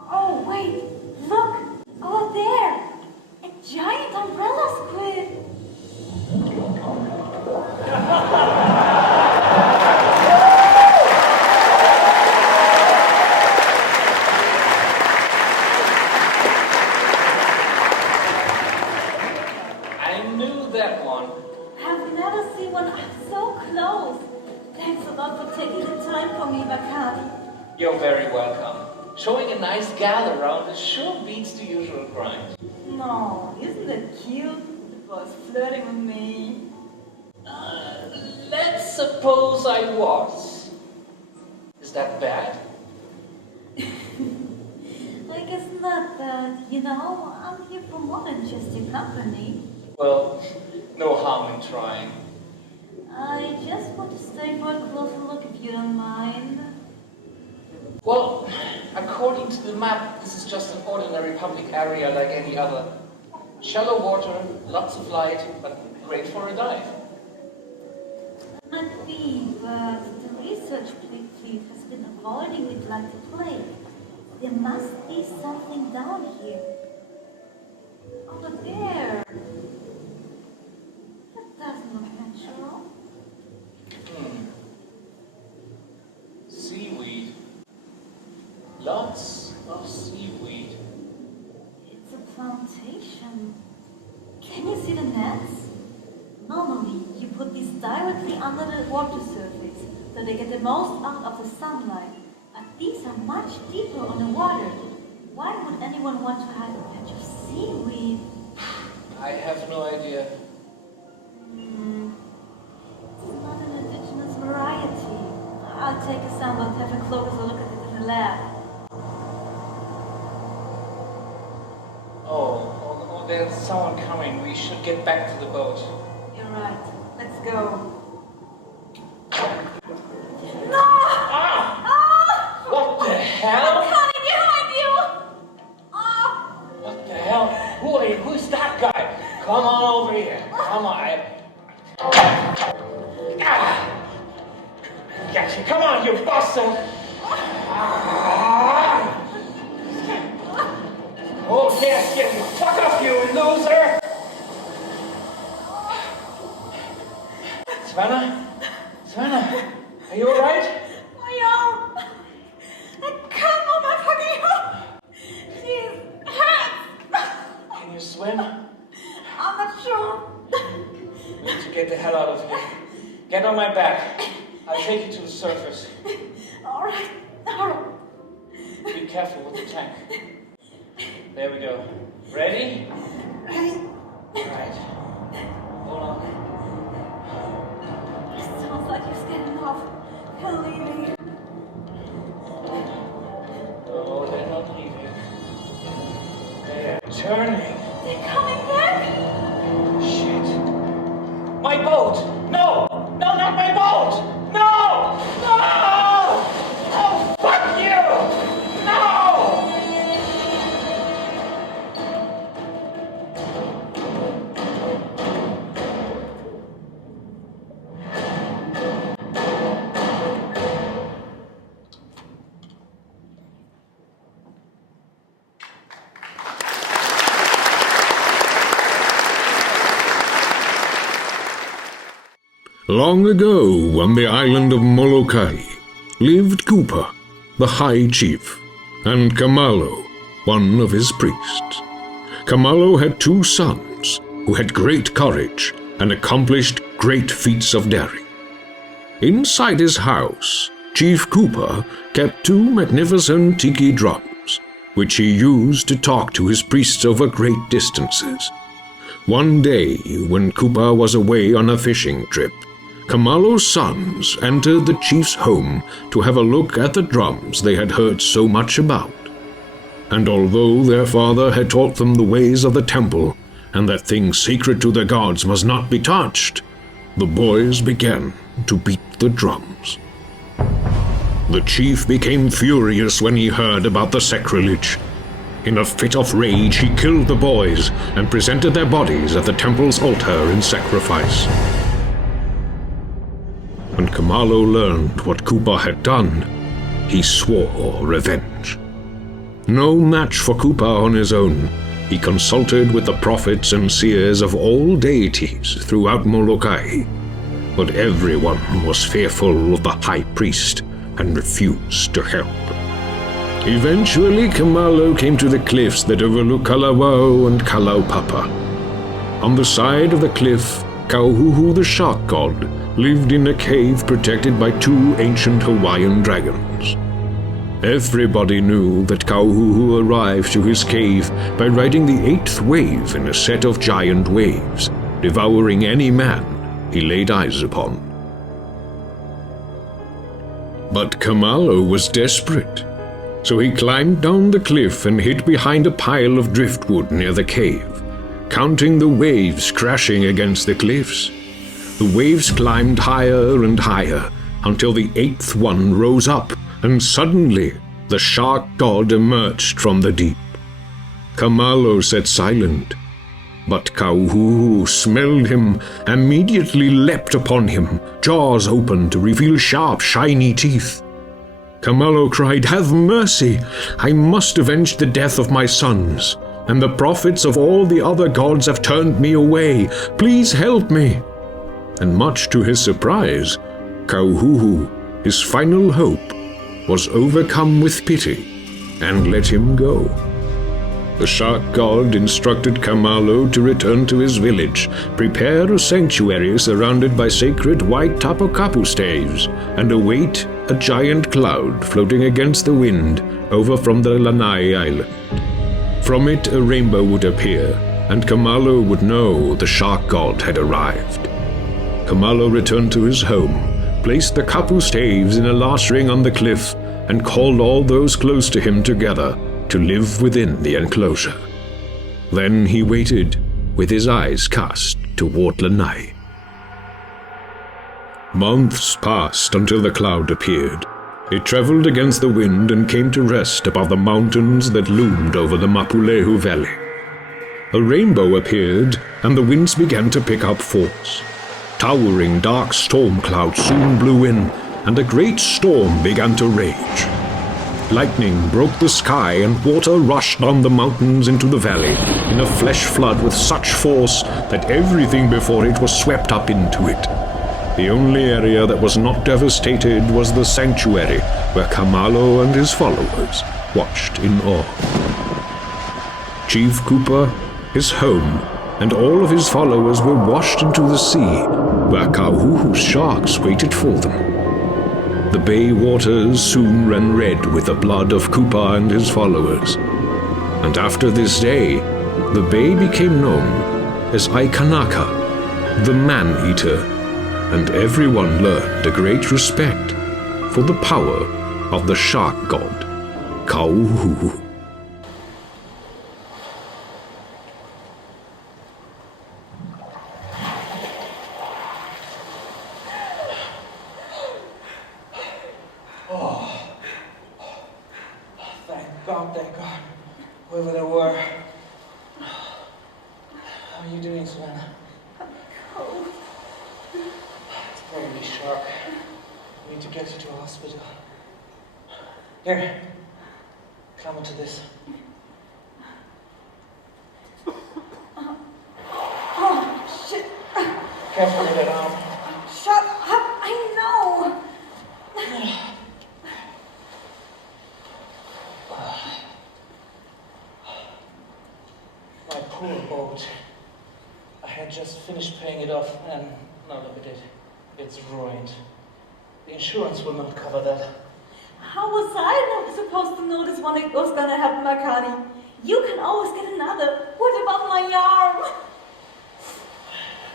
Oh, wait, look, over there, a giant umbrella squid. I knew that one. I've never seen one so close. Thanks a lot for taking the time for me, Makani. You're very welcome. Showing a nice gal around sure beats the usual grind. No, isn't it cute? The boy's flirting with me. Let's suppose I was. Is that bad? I guess not, but you know, I'm here for more than just your company. Well, no harm in trying. I just want to stay for a closer look if you don't mind. Well, according to the map, this is just an ordinary public area like any other. Shallow water, lots of light, but great for a dive. Might be, but the research fleet has been avoiding the Atlantic Lake. There must be something down here. Over there. That doesn't look natural. Seaweed. Lots of seaweed. It's a plantation. Can you see the nets? Normally, you put these directly under the water surface, so they get the most out of the sunlight. But these are much deeper on the water. Why would anyone want to have a patch of seaweed? I have no idea. It's not an indigenous variety. I'll take a sample and have a closer look at it in the lab. Oh, there's someone coming. We should get back to the boat. You're right. Let's go. No! Ah! Ah! What the hell? I'm coming behind you! Ah! What the hell? Who are you? Who's that guy? Come on over here. Come on. Gotcha. Come on, you bastard! Oh, yes, yes. Fuck off, you loser! Savannah, are you alright? My arm! I can't move my fucking arm! She's hurt! Can you swim? I'm not sure. We need to get the hell out of here. Get on my back. I'll take you to the surface. Alright. Be careful with the tank. There we go. Ready? Ready? Alright. Hold on. Sounds like you're standing off. They're leaving. Oh, they're not leaving. They're turning. They're coming back! Shit. My boat! No! No, not my boat! No! No! Oh, fuck you! No! Long ago, on the island of Molokai, lived Kupa, the High Chief, and Kamalo, one of his priests. Kamalo had 2 sons who had great courage and accomplished great feats of daring. Inside his house, Chief Cooper kept 2 magnificent tiki drums, which he used to talk to his priests over great distances. One day, when Cooper was away on a fishing trip, Kamalo's sons entered the chief's home to have a look at the drums they had heard so much about. And although their father had taught them the ways of the temple, and that things sacred to the gods must not be touched, the boys began to beat the drums. The chief became furious when he heard about the sacrilege. In a fit of rage, he killed the boys and presented their bodies at the temple's altar in sacrifice. When Kamalo learned what Cooper had done, he swore revenge. No match for Cooper on his own, he consulted with the prophets and seers of all deities throughout Molokai. But everyone was fearful of the high priest and refused to help. Eventually, Kamalo came to the cliffs that overlook Kalawao and Kalaupapa. On the side of the cliff, Kauhuhu the shark god lived in a cave protected by 2 ancient Hawaiian dragons. Everybody knew that Kauhuhu arrived to his cave by riding the 8th wave in a set of giant waves, devouring any man he laid eyes upon. But Kamalo was desperate, so he climbed down the cliff and hid behind a pile of driftwood near the cave, counting the waves crashing against the cliffs. The waves climbed higher and higher until the 8th one rose up, and suddenly the shark god emerged from the deep. Kamalo sat silent, but Kauhuhu smelled him, immediately leapt upon him, jaws open to reveal sharp, shiny teeth. Kamalo cried, "Have mercy! I must avenge the death of my sons, and the prophets of all the other gods have turned me away. Please help me!" And much to his surprise, Kauhuhu, his final hope, was overcome with pity and let him go. The shark god instructed Kamalo to return to his village, prepare a sanctuary surrounded by sacred white tapukapu staves, and await a giant cloud floating against the wind over from the Lanai Island. From it a rainbow would appear, and Kamalo would know the shark god had arrived. Kamalo returned to his home, placed the kapu staves in a large ring on the cliff, and called all those close to him together to live within the enclosure. Then he waited, with his eyes cast toward Lanai. Months passed until the cloud appeared. It traveled against the wind and came to rest above the mountains that loomed over the Mapulehu Valley. A rainbow appeared, and the winds began to pick up force. Towering dark storm clouds soon blew in, and a great storm began to rage. Lightning broke the sky, and water rushed down the mountains into the valley in a flash flood with such force that everything before it was swept up into it. The only area that was not devastated was the sanctuary, where Kamalo and his followers watched in awe. Chief Cooper, his home, and all of his followers were washed into the sea, where Kauhuhu's sharks waited for them. The bay waters soon ran red with the blood of Cooper and his followers, and after this day, the bay became known as Aikanaka, the man-eater, and everyone learned a great respect for the power of the shark god, Kauhuhu. Thank God, whoever they were. How are you doing, Savannah? Oh. It's probably shark. We need to get you to a hospital. Here, climb onto this. Oh, shit. Careful with that arm. Shut up, I know. My poor boat. I had just finished paying it off, and now look at it. It's ruined. The insurance will not cover that. How was I not supposed to know this when it was gonna happen, Makani? You can always get another. What about my arm?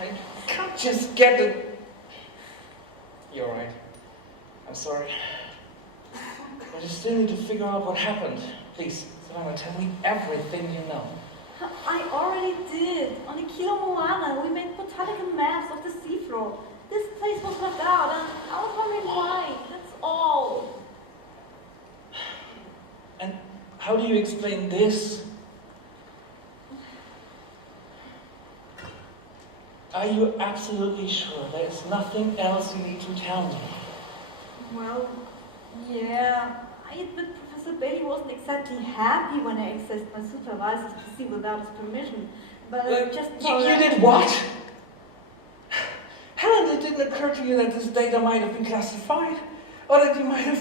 I can't just get it. You're right. I'm sorry. But I still need to figure out what happened. Please, Savannah, tell me everything you know. I already did. On the Kilo Moana, we made botanical maps of the seafloor. This place was left out, and I was wondering why. That's all. And how do you explain this? Are you absolutely sure there's nothing else you need to tell me? Well, yeah. I admit Professor Bailey wasn't exactly happy when I accessed my supervisor's PC without his permission. But I just told You did what? Helen, it didn't occur to you that this data might have been classified? Or that you might have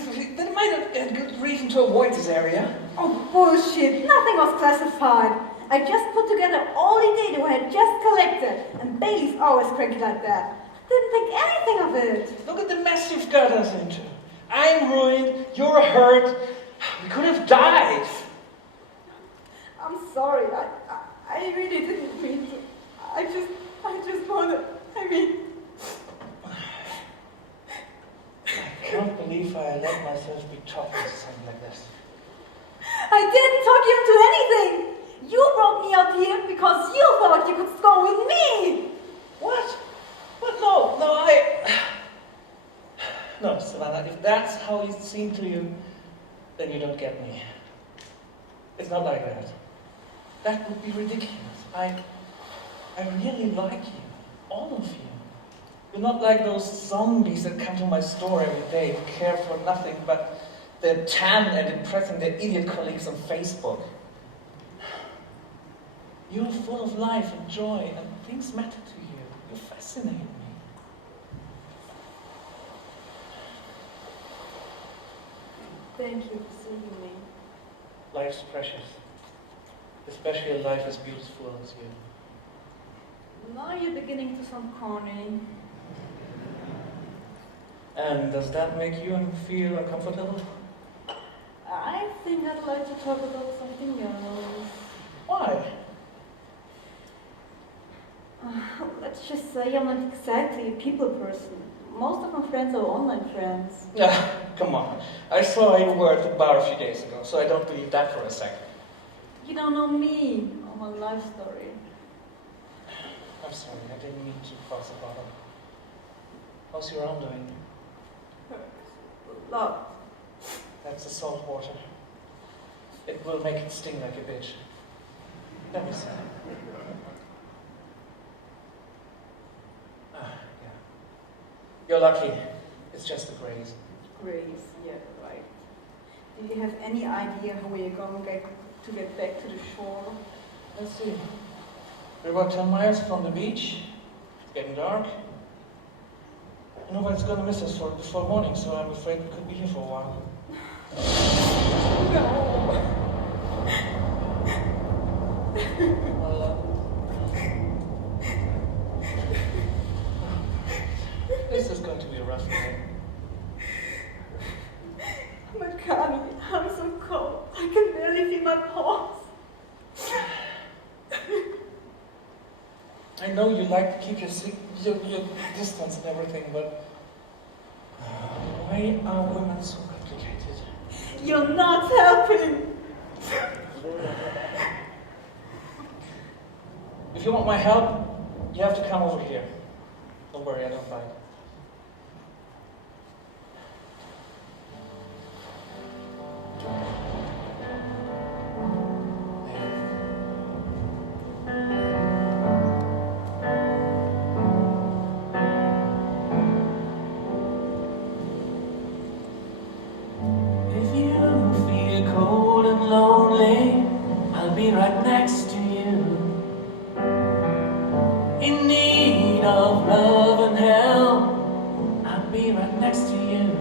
had good reason to avoid this area? Oh, bullshit. Nothing was classified. I just put together all the data we had just collected. And Bailey's always cranky like that. Didn't think anything of it. Look at the mess you've got us into. I'm ruined, you're hurt. We could have died. I'm sorry. I really didn't mean to. I just wanted. I can't believe I let myself be talked into something like this. I didn't talk you into anything. You brought me out here because you thought you could score with me. What? What? No, Savannah, if that's how it seemed to you, then you don't get me. It's not like that. That would be ridiculous. I really like you. All of you. You're not like those zombies that come to my store every day who care for nothing but their tan and impressing their idiot colleagues on Facebook. You're full of life and joy, and things matter to you. You fascinate me. Thank you for seeing me. Life's precious, especially a life as beautiful as you. Now you're beginning to sound corny. And does that make you feel uncomfortable? I think I'd like to talk about something else. Why? Let's just say I'm not exactly a people person. Most of my friends are online friends. Come on. I saw you were at the bar a few days ago, so I don't believe that for a second. You don't know me or my life story. I'm sorry, I didn't mean to cross the bottom. How's your arm doing? Love. That's the salt water. It will make it sting like a bitch. Let me see. Yeah. You're lucky. It's just a graze. Grace, yeah, right. Do you have any idea how we're going to get back to the shore? Let's see. We're about 10 miles from the beach. It's getting dark. Nobody's gonna miss us before morning, so I'm afraid we could be here for a while. This is going to be a rough night. Makani, I'm so cold. I can barely feel my paws. I know you like to keep your distance and everything, but why are women so complicated? You're not helping. If you want my help, you have to come over here. Don't worry, I don't bite. If you feel cold and lonely, I'll be right next to you. In need of love and help, I'll be right next to you.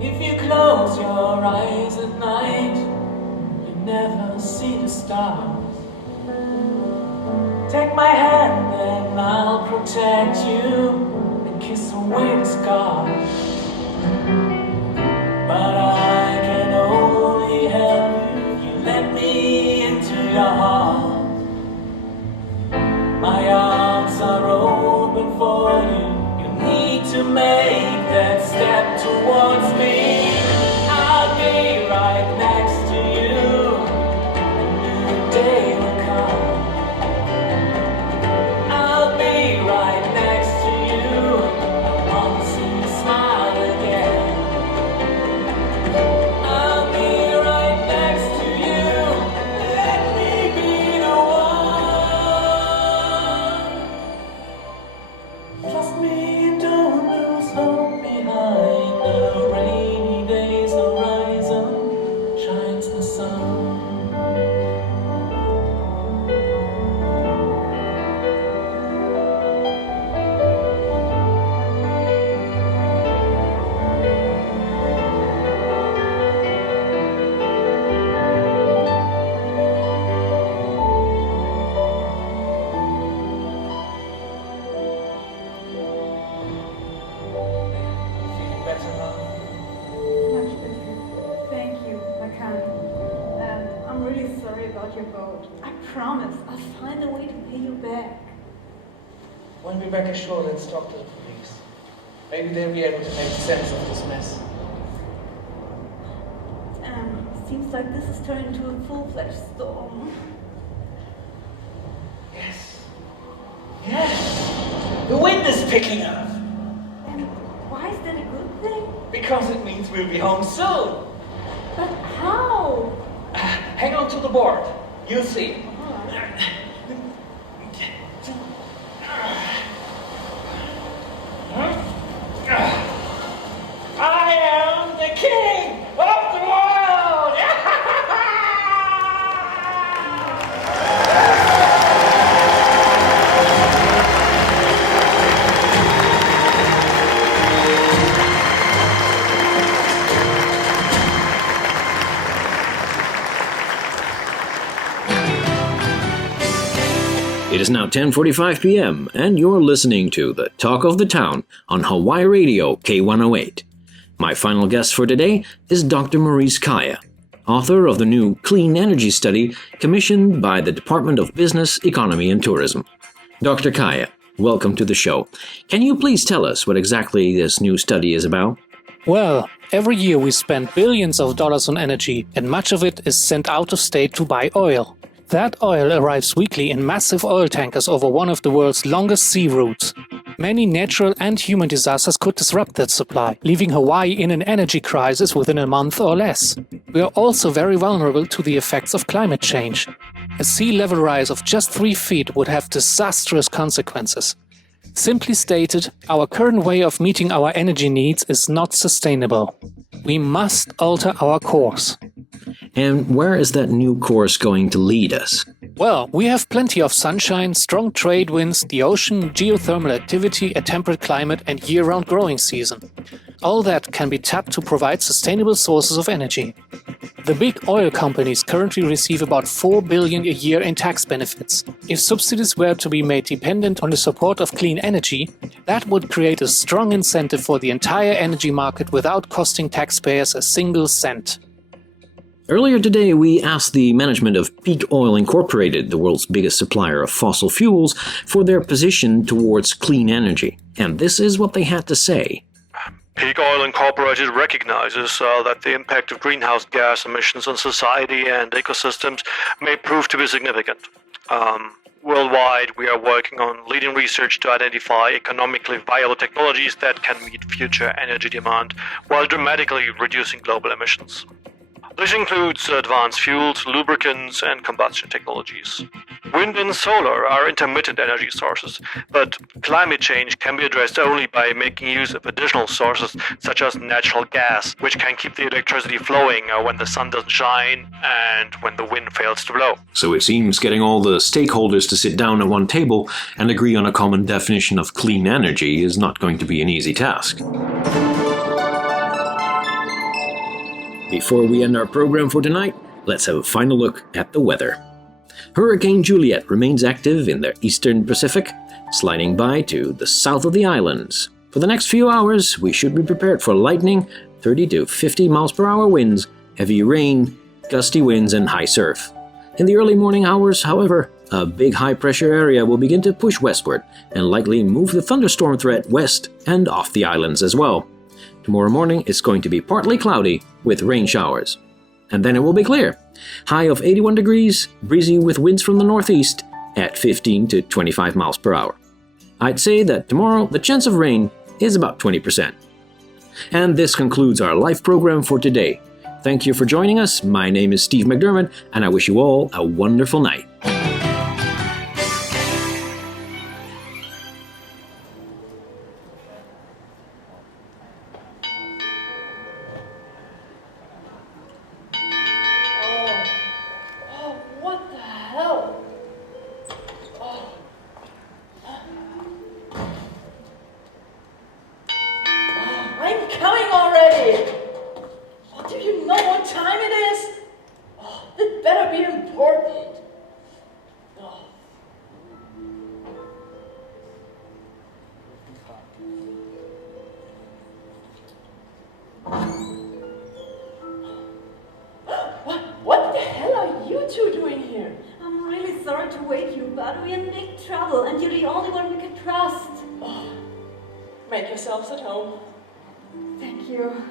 If you close your eyes at night, you never see the stars. Take my hand and I'll protect you and kiss away the scars. But I can only help you if you let me into your heart. My arms are open for you. You need to make that step towards me. I'll be right next to you. A new day will come. I'll be right next to you. I want to see you smile again. I'll be right next to you. Let me be the one. Trust me and don't lose hope behind the rainy day's horizon. Shines the sun. Feeling better now? Much better. Thank you, Makan. I'm really sorry about your boat. I promise I'll find a way to pay you back. When we're back ashore, let's talk to the police. Maybe they'll be able to make sense of this mess. Seems like this is turning into a full-fledged storm. Yes. Yes! The wind is picking up. And why is that a good thing? Because it means we'll be home soon. But how? Hang on to the board. You'll see. I am the king of the world! It is now 10:45 p.m. and you're listening to the Talk of the Town on Hawaii Radio K108. My final guest for today is Dr. Maurice Kaya, author of the new Clean Energy Study commissioned by the Department of Business, Economy and Tourism. Dr. Kaya, welcome to the show. Can you please tell us what exactly this new study is about? Well, every year we spend billions of dollars on energy, and much of it is sent out of state to buy oil. That oil arrives weekly in massive oil tankers over one of the world's longest sea routes. Many natural and human disasters could disrupt that supply, leaving Hawaii in an energy crisis within a month or less. We are also very vulnerable to the effects of climate change. A sea level rise of just 3 feet would have disastrous consequences. Simply stated, our current way of meeting our energy needs is not sustainable. We must alter our course. And where is that new course going to lead us? Well, we have plenty of sunshine, strong trade winds, the ocean, geothermal activity, a temperate climate and year-round growing season. All that can be tapped to provide sustainable sources of energy. The big oil companies currently receive about $4 billion a year in tax benefits. If subsidies were to be made dependent on the support of clean energy, that would create a strong incentive for the entire energy market without costing taxpayers a single cent. Earlier today, we asked the management of Peak Oil Incorporated, the world's biggest supplier of fossil fuels, for their position towards clean energy. And this is what they had to say. Peak Oil Incorporated recognizes that the impact of greenhouse gas emissions on society and ecosystems may prove to be significant. Worldwide, we are working on leading research to identify economically viable technologies that can meet future energy demand while dramatically reducing global emissions. This includes advanced fuels, lubricants, and combustion technologies. Wind and solar are intermittent energy sources, but climate change can be addressed only by making use of additional sources such as natural gas, which can keep the electricity flowing when the sun doesn't shine and when the wind fails to blow. So it seems getting all the stakeholders to sit down at one table and agree on a common definition of clean energy is not going to be an easy task. Before we end our program for tonight, let's have a final look at the weather. Hurricane Juliet remains active in the eastern Pacific, sliding by to the south of the islands, For the next few hours, we should be prepared for lightning, 30 to 50 miles per hour winds, heavy rain, gusty winds, and high surf. In the early morning hours, however, a big high-pressure area will begin to push westward and likely move the thunderstorm threat west and off the islands as well. Tomorrow morning it's going to be partly cloudy with rain showers. And then it will be clear. High of 81 degrees, breezy with winds from the northeast at 15 to 25 miles per hour. I'd say that tomorrow the chance of rain is about 20%. And this concludes our live program for today. Thank you for joining us. My name is Steve McDermott, and I wish you all a wonderful night. What the hell? I'm coming already! Do you know what time it is? It better be important. What the hell are you two doing here? I'm really sorry to wake you, but we're in big trouble, and you're the only one we can trust. Make yourselves at home. Thank you.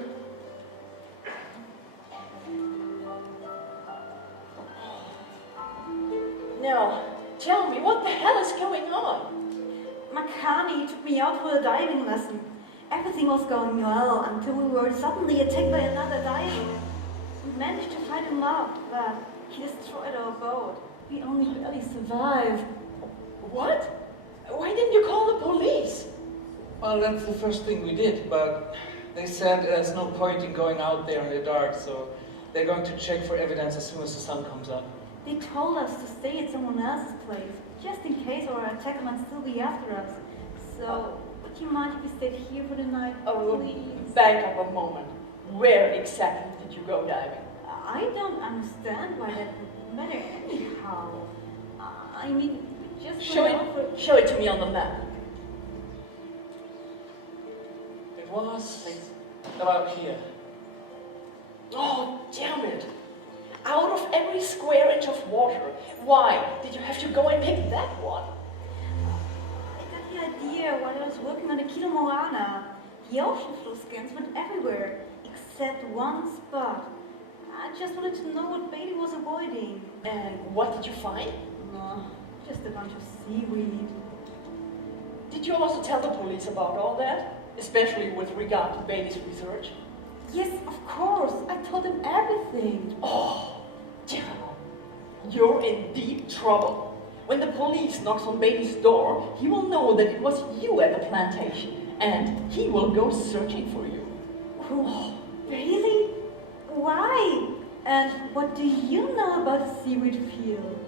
Now, tell me, what the hell is going on? Makani took me out for a diving lesson. Everything was going well until we were suddenly attacked by another diver. We managed to fight him off, but he destroyed our boat. We only barely survived. What? Why didn't you call the police? Well, that's the first thing we did, but they said there's no point in going out there in the dark, so they're going to check for evidence as soon as the sun comes up. They told us to stay at someone else's place, just in case our attacker might still be after us. So, would you mind if we stayed here for the night, please? Back up a moment. Where exactly did you go diving? I don't understand why that would matter anyhow. I mean, we just Show it to me on the map. It was about here. Oh, damn it! Out of every square inch of water, why did you have to go and pick that one? I got the idea while I was working on the Kilo Moana. The ocean floor scans went everywhere, except one spot. I just wanted to know what Bailey was avoiding. And what did you find? No, just a bunch of seaweed. Did you also tell the police about all that? Especially with regard to Bailey's research? Yes, of course. I told them everything. Oh, damn. You're in deep trouble. When the police knocks on Bailey's door, he will know that it was you at the plantation, and he will go searching for you. Oh, Bailey? Why? And what do you know about the seaweed field?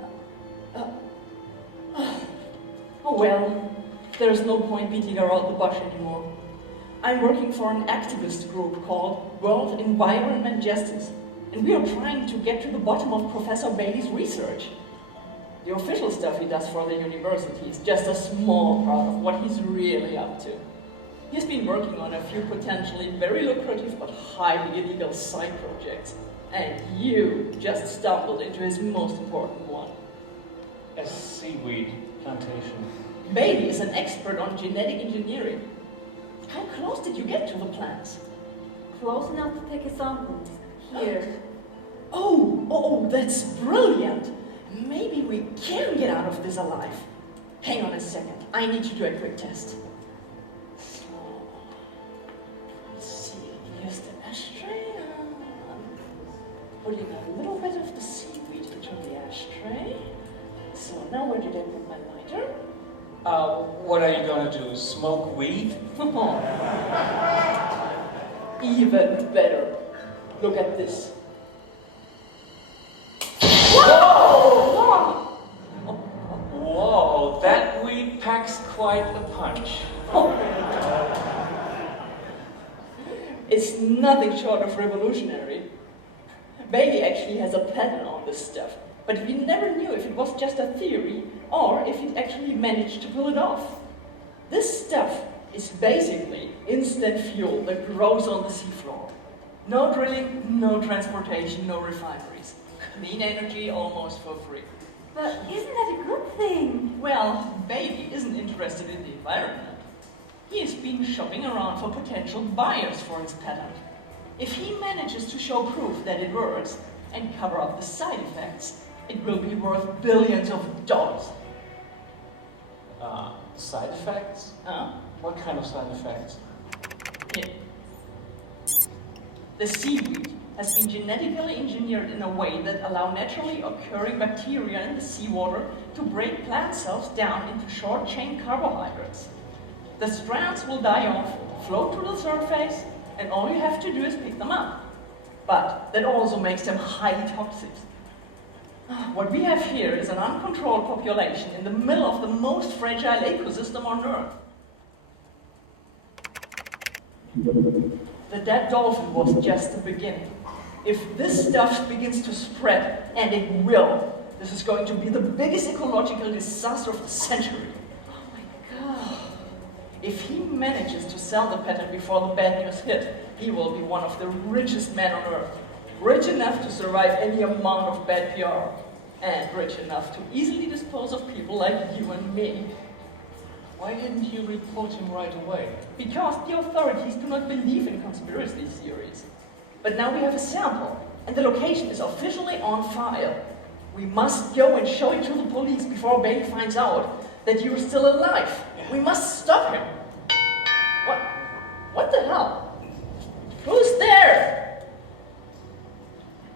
Oh well, there's no point beating around the bush anymore. I'm working for an activist group called World Environment Justice, and we are trying to get to the bottom of Professor Bailey's research. The official stuff he does for the university is just a small part of what he's really up to. He's been working on a few potentially very lucrative but highly illegal side projects, and you just stumbled into his most important one. A seaweed plantation. Bailey is an expert on genetic engineering. How close did you get to the plants? Close enough to take a sample. Here. Oh, that's brilliant! Maybe we can get out of this alive. Hang on a second, I need to do a quick test. Let's see, here's the ashtray. Putting a little bit of the seaweed into the ashtray. So now where did I put my lighter? What are you gonna do? Smoke weed? Even better. Look at this. Whoa! Whoa, that weed packs quite a punch. It's nothing short of revolutionary. Bailey actually has a patent on this stuff, but we never knew if it was just a theory or if it actually managed to pull it off. This stuff It's basically instant fuel that grows on the seafloor. No drilling, no transportation, no refineries. Clean energy almost for free. But isn't that a good thing? Well, Baby isn't interested in the environment. He has been shopping around for potential buyers for his patent. If he manages to show proof that it works and cover up the side effects, it will be worth billions of dollars. Side effects? What kind of side effects? Yeah. The seaweed has been genetically engineered in a way that allow naturally occurring bacteria in the seawater to break plant cells down into short-chain carbohydrates. The strands will die off, float to the surface, and all you have to do is pick them up. But that also makes them highly toxic. What we have here is an uncontrolled population in the middle of the most fragile ecosystem on Earth. The dead dolphin was just the beginning. If this stuff begins to spread, and it will, this is going to be the biggest ecological disaster of the century. Oh my God. If he manages to sell the patent before the bad news hit, he will be one of the richest men on Earth. Rich enough to survive any amount of bad PR, and rich enough to easily dispose of people like you and me. Why didn't you report him right away? Because the authorities do not believe in conspiracy theories. But now we have a sample, and the location is officially on file. We must go and show it to the police before Baby finds out that you're still alive. We must stop him. What the hell? Who's there?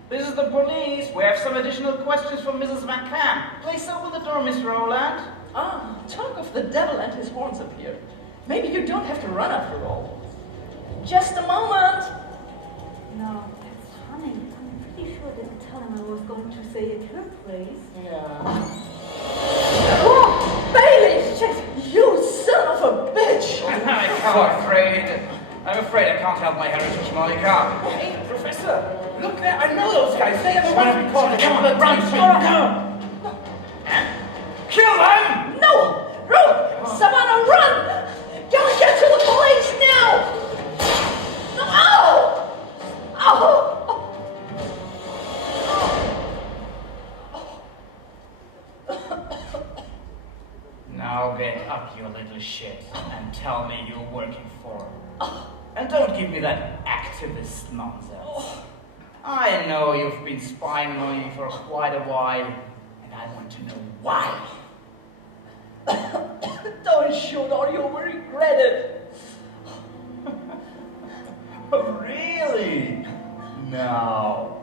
This is the police. We have some additional questions from Mrs. Van Camp. Please open the door, Miss Rowland. Talk of the devil and his horns appear. Maybe you don't have to run after all. Just a moment. No, that's funny. I'm pretty sure I didn't tell him I was going to say at her place. Yeah. Oh, Bailey! Shit, you son of a bitch! I'm afraid I can't help my heritage, Monica. Hey, Professor, look there. I know those guys. They are the ones we caught in the run. Kill them! No! Run! Savannah, run! Go and get to the police now! No! Ow! Ow! Now get up, you little shit, and tell me you're working for. And don't give me that activist nonsense. I know you've been spying on me for quite a while, and I want to know why. Don't shoot or you will regret it. Really? Now,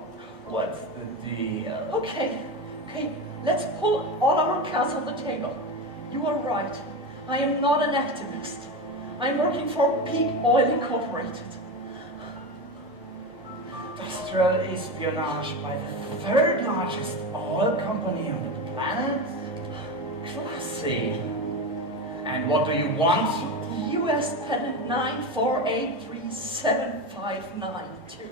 what's the deal? Okay, let's pull all our cards on the table. You are right. I am not an activist. I'm working for Peak Oil Incorporated. Industrial espionage by the third largest oil company on the planet? Classy. And what do you want? US patent 948375992.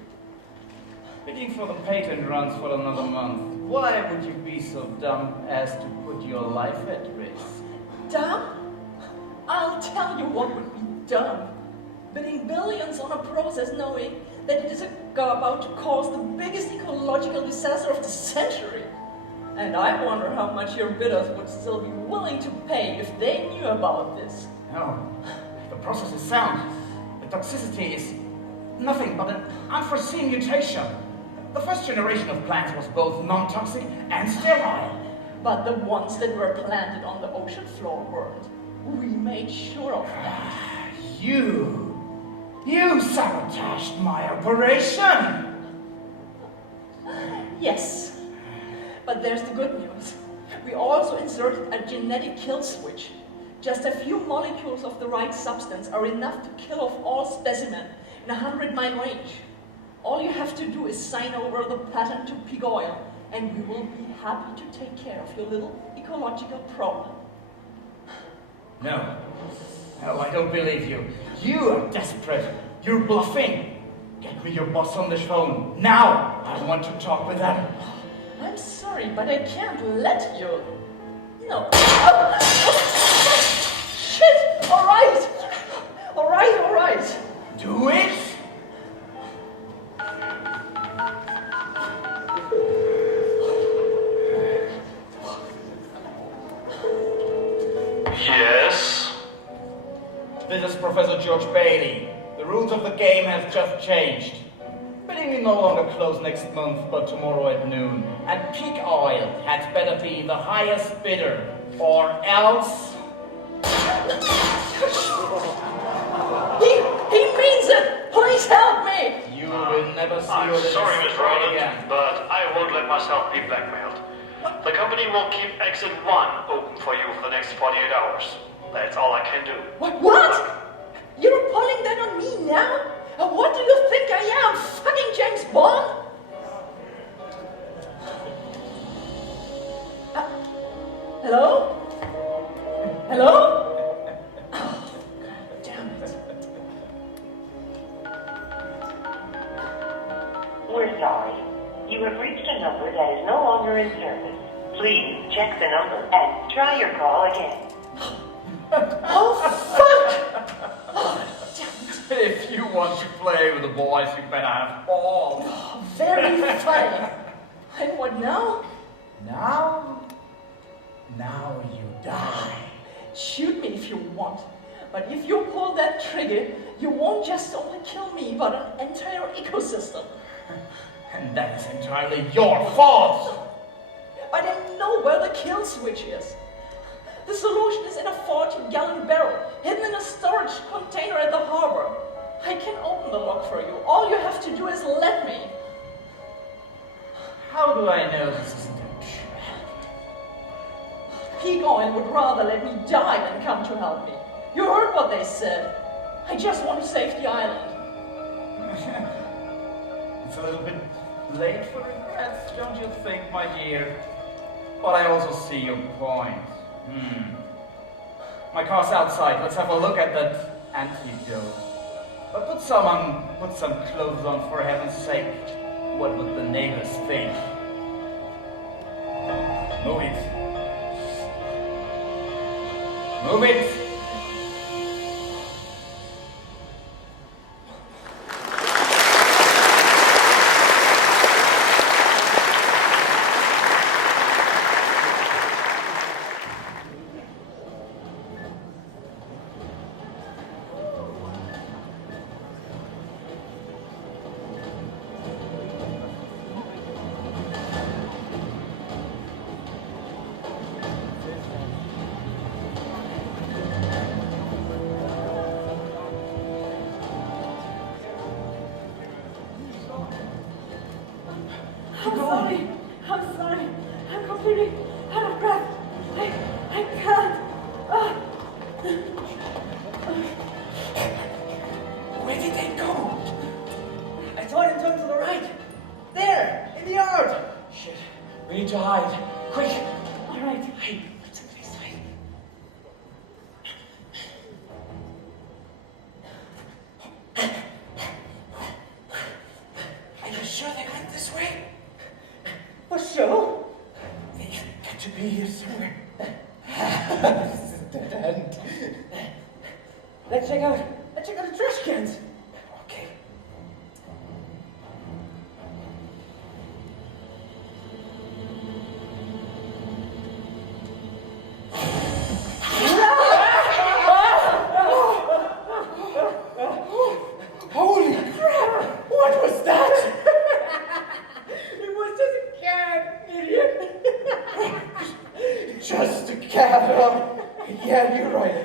Bidding for the patent runs for another month. Why would you be so dumb as to put your life at risk? Dumb? I'll tell you what would be dumb. Bidding billions on a process knowing that it is about to cause the biggest ecological disaster of the century. And I wonder how much your bidders would still be willing to pay if they knew about this. No, the process is sound. The toxicity is nothing but an unforeseen mutation. The first generation of plants was both non-toxic and sterile. But the ones that were planted on the ocean floor weren't. We made sure of that. You sabotaged my operation! Yes, but there's the good news. We also inserted a genetic kill switch. Just a few molecules of the right substance are enough to kill off all specimens in a 100-mile range. All you have to do is sign over the patent to Pig Oil, and we will be happy to take care of your little ecological problem. No, I don't believe you. You are desperate. You're bluffing. Get me your boss on the phone, now! I want to talk with them. I'm sorry, but I can't let you. No. Shit! All right! Do it? Yes? This is Professor George Bailey. The rules of the game have just changed. Bidding will no longer close next month, but tomorrow at noon. And peak oil had better be the highest bidder, or else... He means it! Please help me! You will never see I'm your little sorry, Miss sprite Roland, again. but I won't let myself be blackmailed. The company will keep exit 1 open for you for the next 48 hours. That's all I can do. What? You're pulling that on me now? What do you think I am? Fucking James Bond? Hello? Hello? Oh, damn it. We're sorry. You have reached a number that is no longer in service. Please check the number and try your call again. Oh, fuck! Oh, damn it. If you want to play with the boys, you better have balls. Oh, very funny. And what now? Now you die. Shoot me if you want. But if you pull that trigger, you won't just only kill me, but an entire ecosystem. And that is entirely your fault. I don't know where the kill switch is. The solution is in a 40-gallon barrel, hidden in a storage container at the harbor. I can open the lock for you. All you have to do is let me. How do I know this isn't a trap? Peak Oil would rather let me die than come to help me. You heard what they said. I just want to save the island. It's a little bit late for regrets, don't you think, my dear? But I also see your point. My car's outside. Let's have a look at that antidote. But put some clothes on, for heaven's sake. What would the neighbors think? Move it. Move it. I'm sorry. I'm completely out of breath. I can't. Where did they go? I saw them turn to the right. There, in the yard. Shit, we need to hide. Quick. All right. Hey, what's in this way? Are you sure they went this way? For sure. They got to be here somewhere. This is a dead end. Let's check out the trash cans. Okay. Holy crap! What was that? It was just a cat, idiot. Just a cat, huh? Yeah, you're right.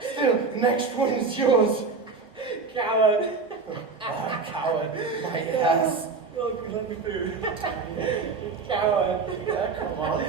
Still, the next one is yours. Coward. Ah, coward. My ass. Oh, good on the food. Coward. Yeah, come on.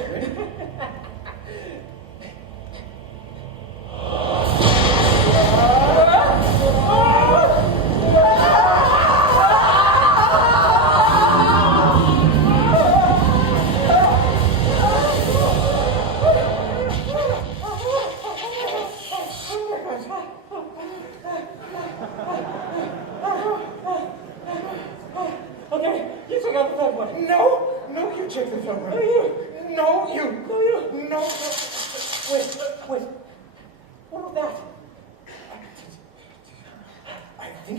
Okay, you check out the third one. No, you check the third one. No, you. No. Wait. What was that? I think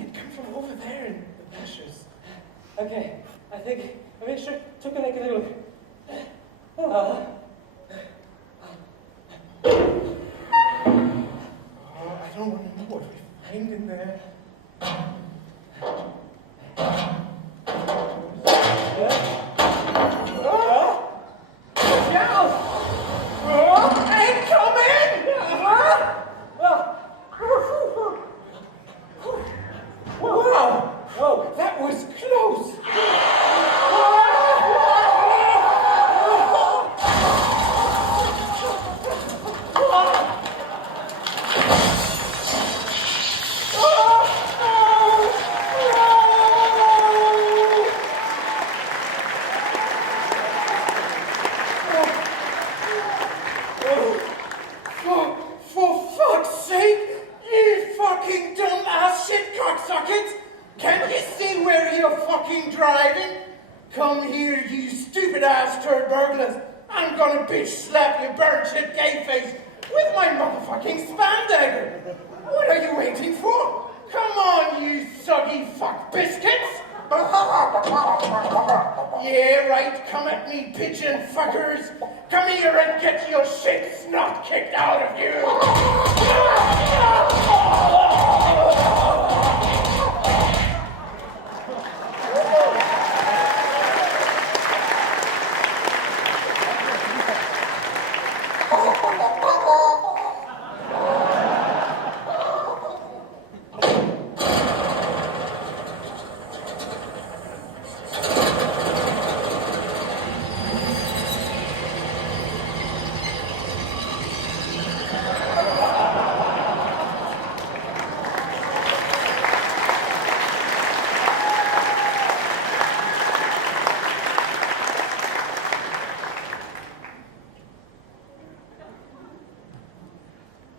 Okay, I think I should take a look. I don't want to know what we find in there. Whoa, that was close! For fuck's sake, you fucking dumbass shit cocksockets! Can't you see where you're fucking driving? Come here, you stupid ass turd burglars. I'm gonna bitch slap you burnt shit gay face with my motherfucking spam dagger. What are you waiting for? Come on, you soggy fuck biscuits! Yeah, right, come at me, pigeon fuckers. Come here and get your shit snot kicked out of you.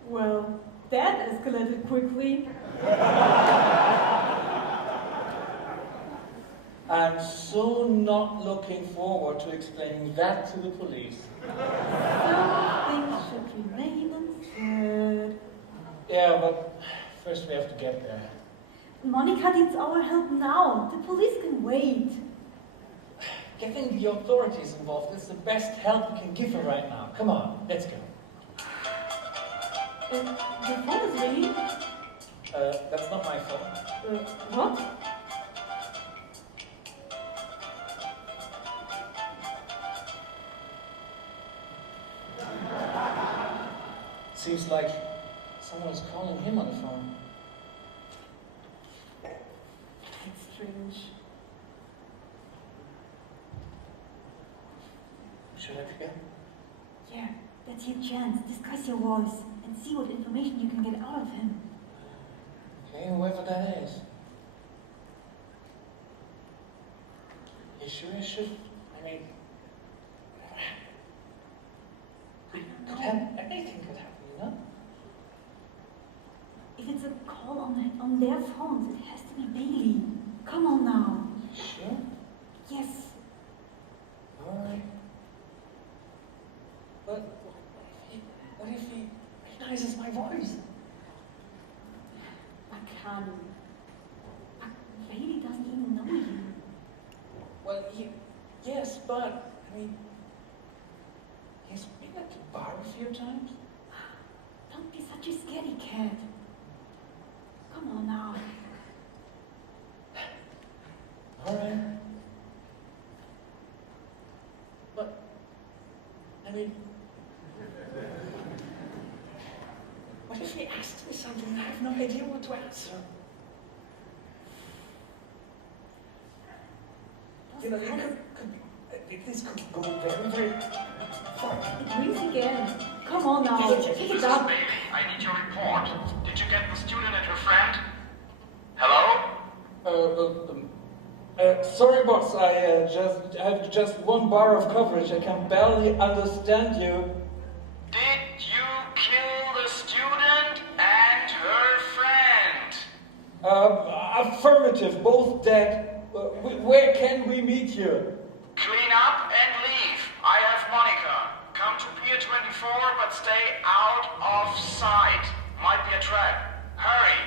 Well, that escalated quickly. I'm so not looking forward to explaining that to the police. Some things should remain unsaid. Yeah, but first we have to get there. Monica needs our help now. The police can wait. Getting the authorities involved is the best help we can give her right now. Come on, let's go. The phone is ringing. That's not my phone. What? Seems like someone's calling him on the phone. That's strange. Should I pick up? Yeah, that's your chance. Discuss your voice and see what information you can get out of him. Okay, whoever that is. You sure I should? I mean, anything could happen, you know? If it's a call on their phones, it has to be Bailey. Come on now. Sure? Yes. Alright. But what if he recognizes my voice? I can't. Bailey doesn't even know you. Well, yes, but, I mean, he's been at the bar a few times. Don't be such a scaredy cat. Come on now. Alright. But, I mean, what if he asks me something and I have no idea what to answer? You know, this could go very, very far. It rings again. Come on now. Pick it up. Bailey, I need your report. Did you get the student and her friend? Hello? Sorry, boss. I have just one bar of coverage. I can barely understand you. Did you kill the student and her friend? Affirmative. Both dead. Where can we meet you? Clean up and leave. I have Monica. Come to Pier 24, but stay out of sight. Might be a trap. Hurry.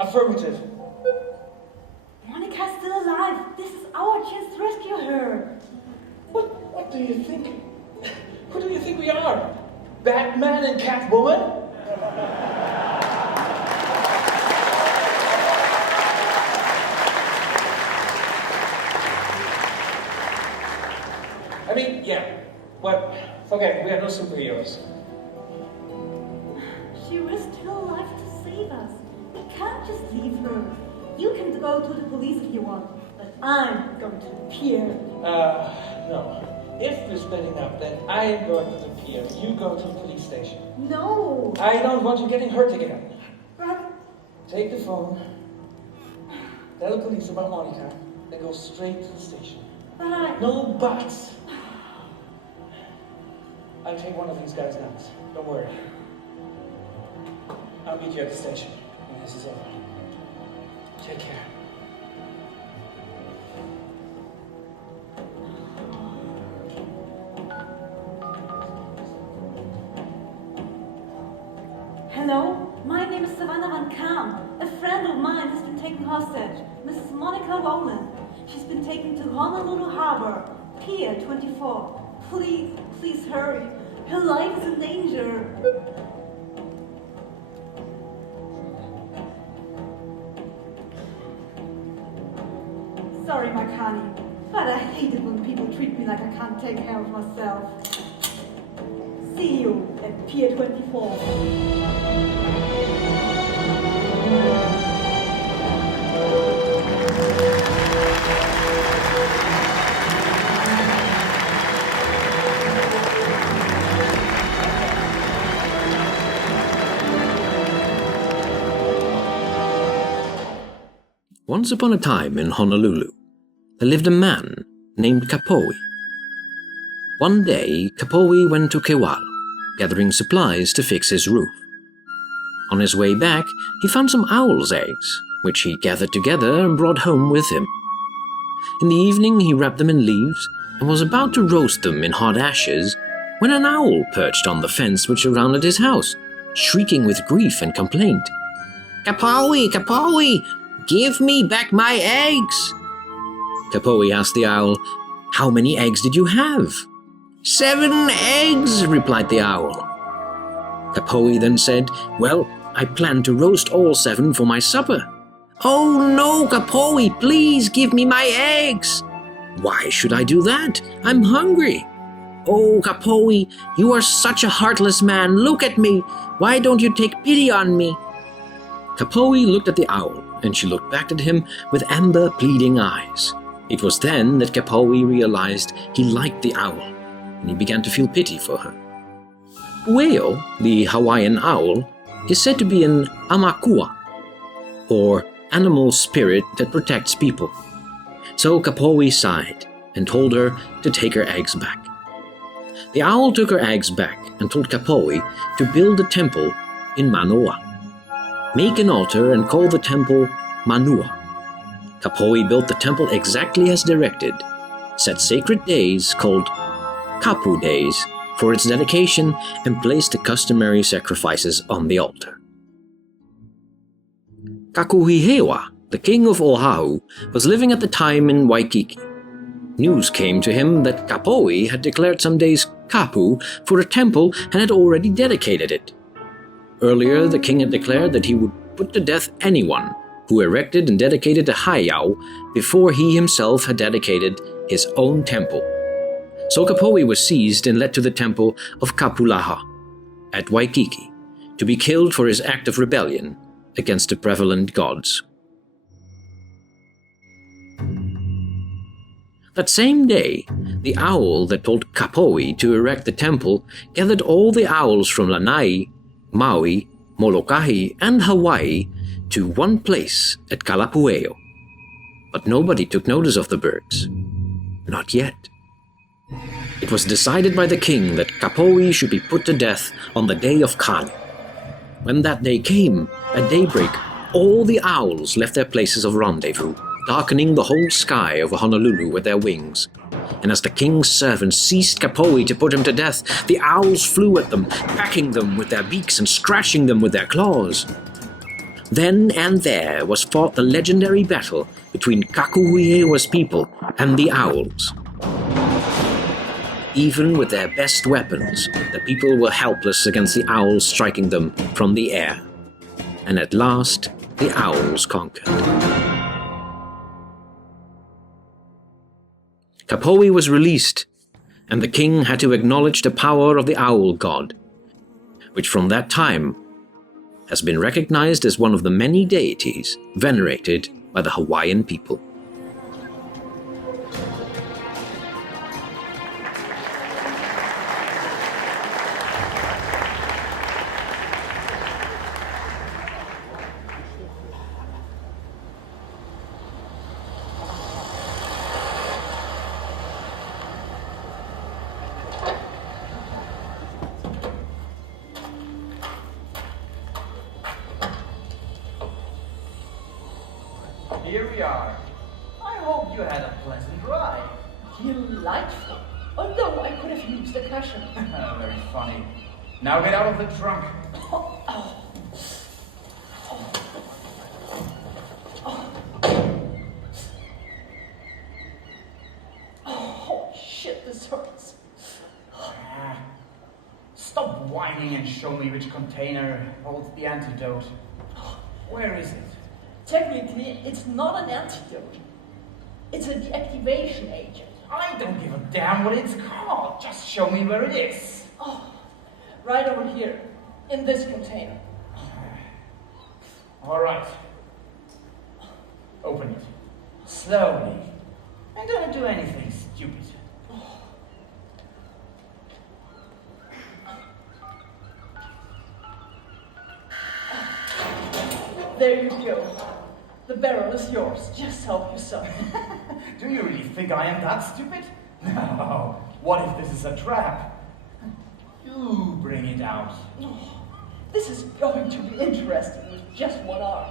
Affirmative. Monica's still alive. alive. This is our chance to rescue her. What do you think? Who do you think we are? Batman and Catwoman? I mean, yeah. Well, okay, we are no superheroes. She risked her life to save us. We can't just leave her. You can go to the police if you want, but I'm going to the pier. No. If we're splitting up, then I am going to the pier. You go to the police station. No. I don't want you getting hurt again. But Take the phone, tell the police about Monica, then go straight to the station. No buts. I'll take one of these guys' nuts. Don't worry. I'll meet you at the station when this is over. Take care. hello, my name is Savannah Van Kam. A friend of mine has been taken hostage, Mrs. Monica Rowland. She's been taken to Honolulu Harbor, Pier 24. Please hurry. Her life is in danger. Sorry, Makani, but I hate it when people treat me like I can't take care of myself. See you at Pier 24. Once upon a time in Honolulu, there lived a man named Kapoe. One day, Kapoe went to Kewalo, gathering supplies to fix his roof. On his way back, he found some owl's eggs, which he gathered together and brought home with him. In the evening, he wrapped them in leaves and was about to roast them in hot ashes when an owl perched on the fence which surrounded his house, shrieking with grief and complaint. "Kapoe, Kapoe! Give me back my eggs!" Kapoe asked the owl, "How many eggs did you have?" "7 eggs," replied the owl. Kapoe then said, "Well, I plan to roast all 7 for my supper." "Oh no, Kapoe, please give me my eggs." "Why should I do that? I'm hungry." "Oh, Kapoe, you are such a heartless man. Look at me. Why don't you take pity on me?" Kapoe looked at the owl, and she looked back at him with amber, pleading eyes. It was then that Kapoe realized he liked the owl, and he began to feel pity for her. Pueo, the Hawaiian owl, is said to be an amakua, or animal spirit that protects people. So Kapoe sighed and told her to take her eggs back. The owl took her eggs back and told Kapoe to build a temple in Manoa. Make an altar and call the temple Manua. Kapoe built the temple exactly as directed, set sacred days called Kapu days for its dedication, and placed the customary sacrifices on the altar. Kakuhihewa, the king of Oahu, was living at the time in Waikiki. News came to him that Kapoe had declared some days kapu for a temple and had already dedicated it. Earlier, the king had declared that he would put to death anyone who erected and dedicated a heiau before he himself had dedicated his own temple. So Kapoe was seized and led to the temple of Kapulaha at Waikiki to be killed for his act of rebellion against the prevalent gods. That same day, the owl that told Kapoe to erect the temple gathered all the owls from Lanai, Maui, Molokahi, and Hawaii to one place at Kalapueo. But nobody took notice of the birds. Not yet. It was decided by the king that Kapoe should be put to death on the day of Kali. When that day came, at daybreak, all the owls left their places of rendezvous, darkening the whole sky over Honolulu with their wings. And as the king's servants seized Kapoe to put him to death, the owls flew at them, pecking them with their beaks and scratching them with their claws. Then and there was fought the legendary battle between Kakuhiewa's people and the owls. Even with their best weapons, the people were helpless against the owls striking them from the air. And at last, the owls conquered. Kapoe was released, and the king had to acknowledge the power of the owl god, which from that time has been recognized as one of the many deities venerated by the Hawaiian people. Here we are. I hope you had a pleasant ride. Delightful. Although I could have used a cushion. Very funny. Now get out of the trunk. Oh, shit, this hurts. Stop whining and show me which container holds the antidote. Where is it? Technically, it's not an antidote. It's a deactivation agent. I don't give a damn what it's called. Just show me where it is. Oh, right over here, in this container. All right. Open it. Slowly. I don't do anything stupid. There you go. The barrel is yours. Just help yourself. Do you really think I am that stupid? No. What if this is a trap? You bring it out. Oh, this is going to be interesting with just one arm.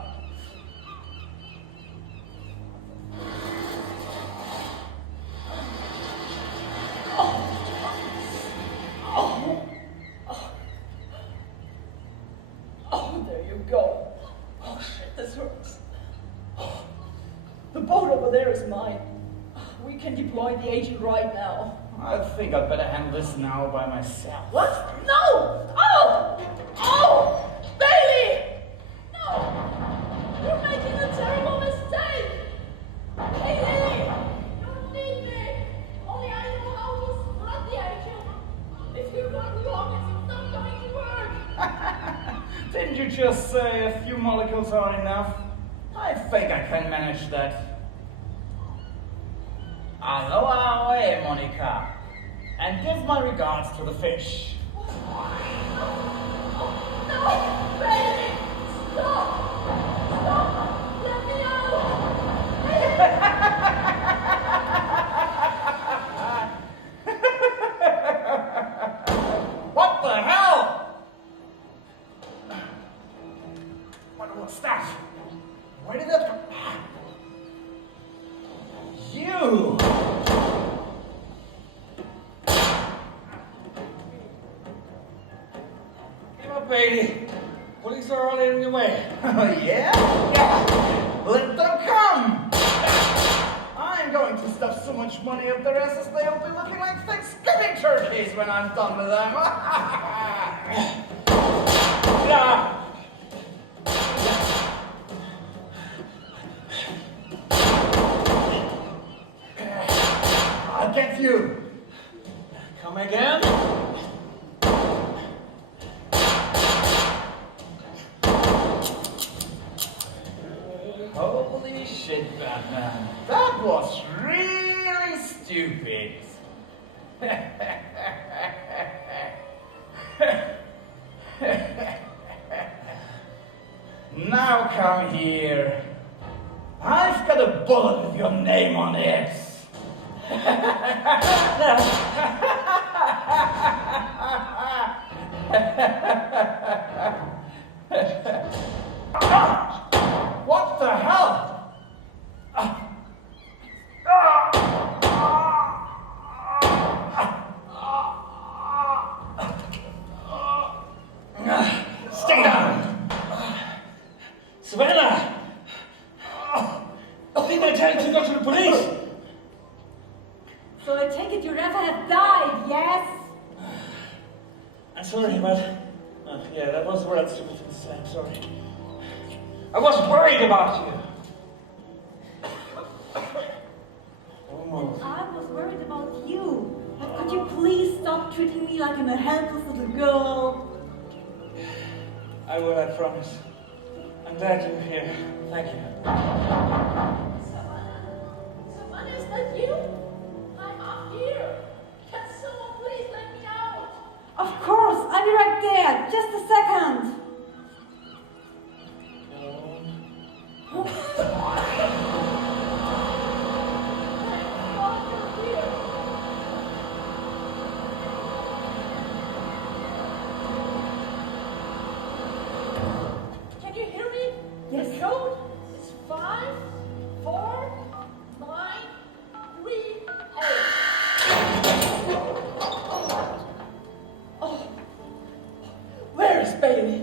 Oh, there you go. Oh shit, this hurts. The boat over there is mine. We can deploy the agent right now. I think I'd better handle this now by myself. What? No! Oh! Oh! Bailey! No! You're making a terrible mistake! Bailey! You don't need me! Only I know how to strut the agent! If you got rockets, it's not going to work! Didn't you just say a few molecules are enough? I think I can manage that. Aloha, Monica. And give my regards to the fish. No! Bailey! Stop! Stop! Let me out! What the hell? What's that? Where did that come? You! Give up, Bailey. Police are all in your way. Yeah? Yeah. Let them come! I'm going to stuff so much money up their asses they'll be looking like Thanksgiving turkeys when I'm done with them. Yeah. I'll get you. Come again? Holy shit, Batman. That was really stupid. Now come here. I've got a bullet with your name on it. What the hell? Stay down. Savannah! Did I tell you to go to the police? So I take it you never have died, yes? I'm sorry, but... yeah, that was a real stupid thing to say, I'm sorry. I was worried about you. And I was worried about you. But could you please stop treating me like I'm a helpless little girl? I will, I promise. I'm glad you're here. Thank you. Savannah, is that you? I'm up here. Can someone please let me out? Of course, I'll be right there. Just a second. Can you hear me? Yes. The code is 5, 4, 9, 3, 8. Oh. Where is Bailey?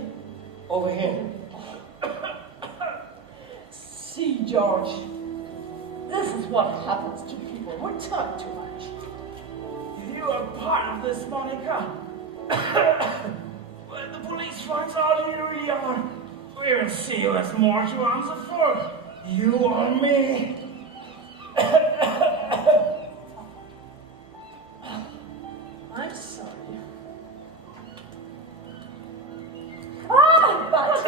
Over here. See, George, this is what happens to people who talk too much. You are part of this, Monica. When the police finds out who you really are, we will see you as more to answer for. You or me. I'm sorry. But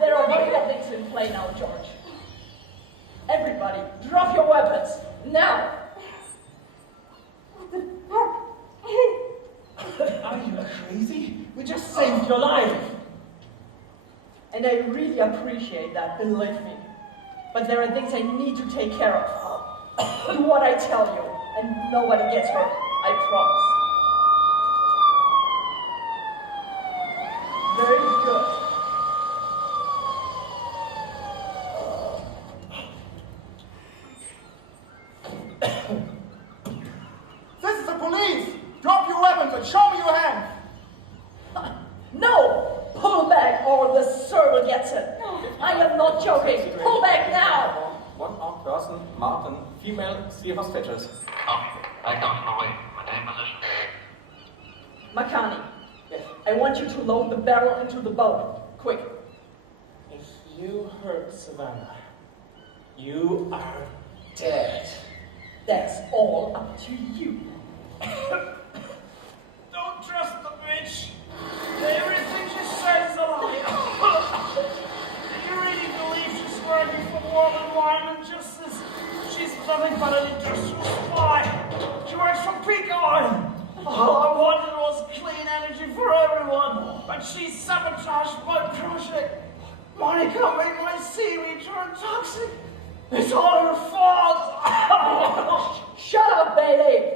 there are multiple things in play now, George. Everybody, drop your weapons, now! What the fuck? Are you crazy? We just saved your life. And I really appreciate that, believe me. But there are things I need to take care of. Do what I tell you, and nobody gets hurt, I promise. Very good. This is the police! Drop your weapons and show me your hands! No! Pull back or the server gets it. I am not joking. Pull back now! One armed person, Martin, female, serious features. I don't know it. My name is... Makani, I want you to load the barrel into the boat. Quick. If you hurt Savannah, you are dead. That's all up to you. Don't trust the bitch. Everything she says is a lie. You really believe she's working for World Environment Justice? She's nothing but an industrial spy. She works for peak oil. All I wanted was clean energy for everyone, but she sabotaged my project. Monica made my seaweed turn toxic. It's all her fault. Shut up, Bailey!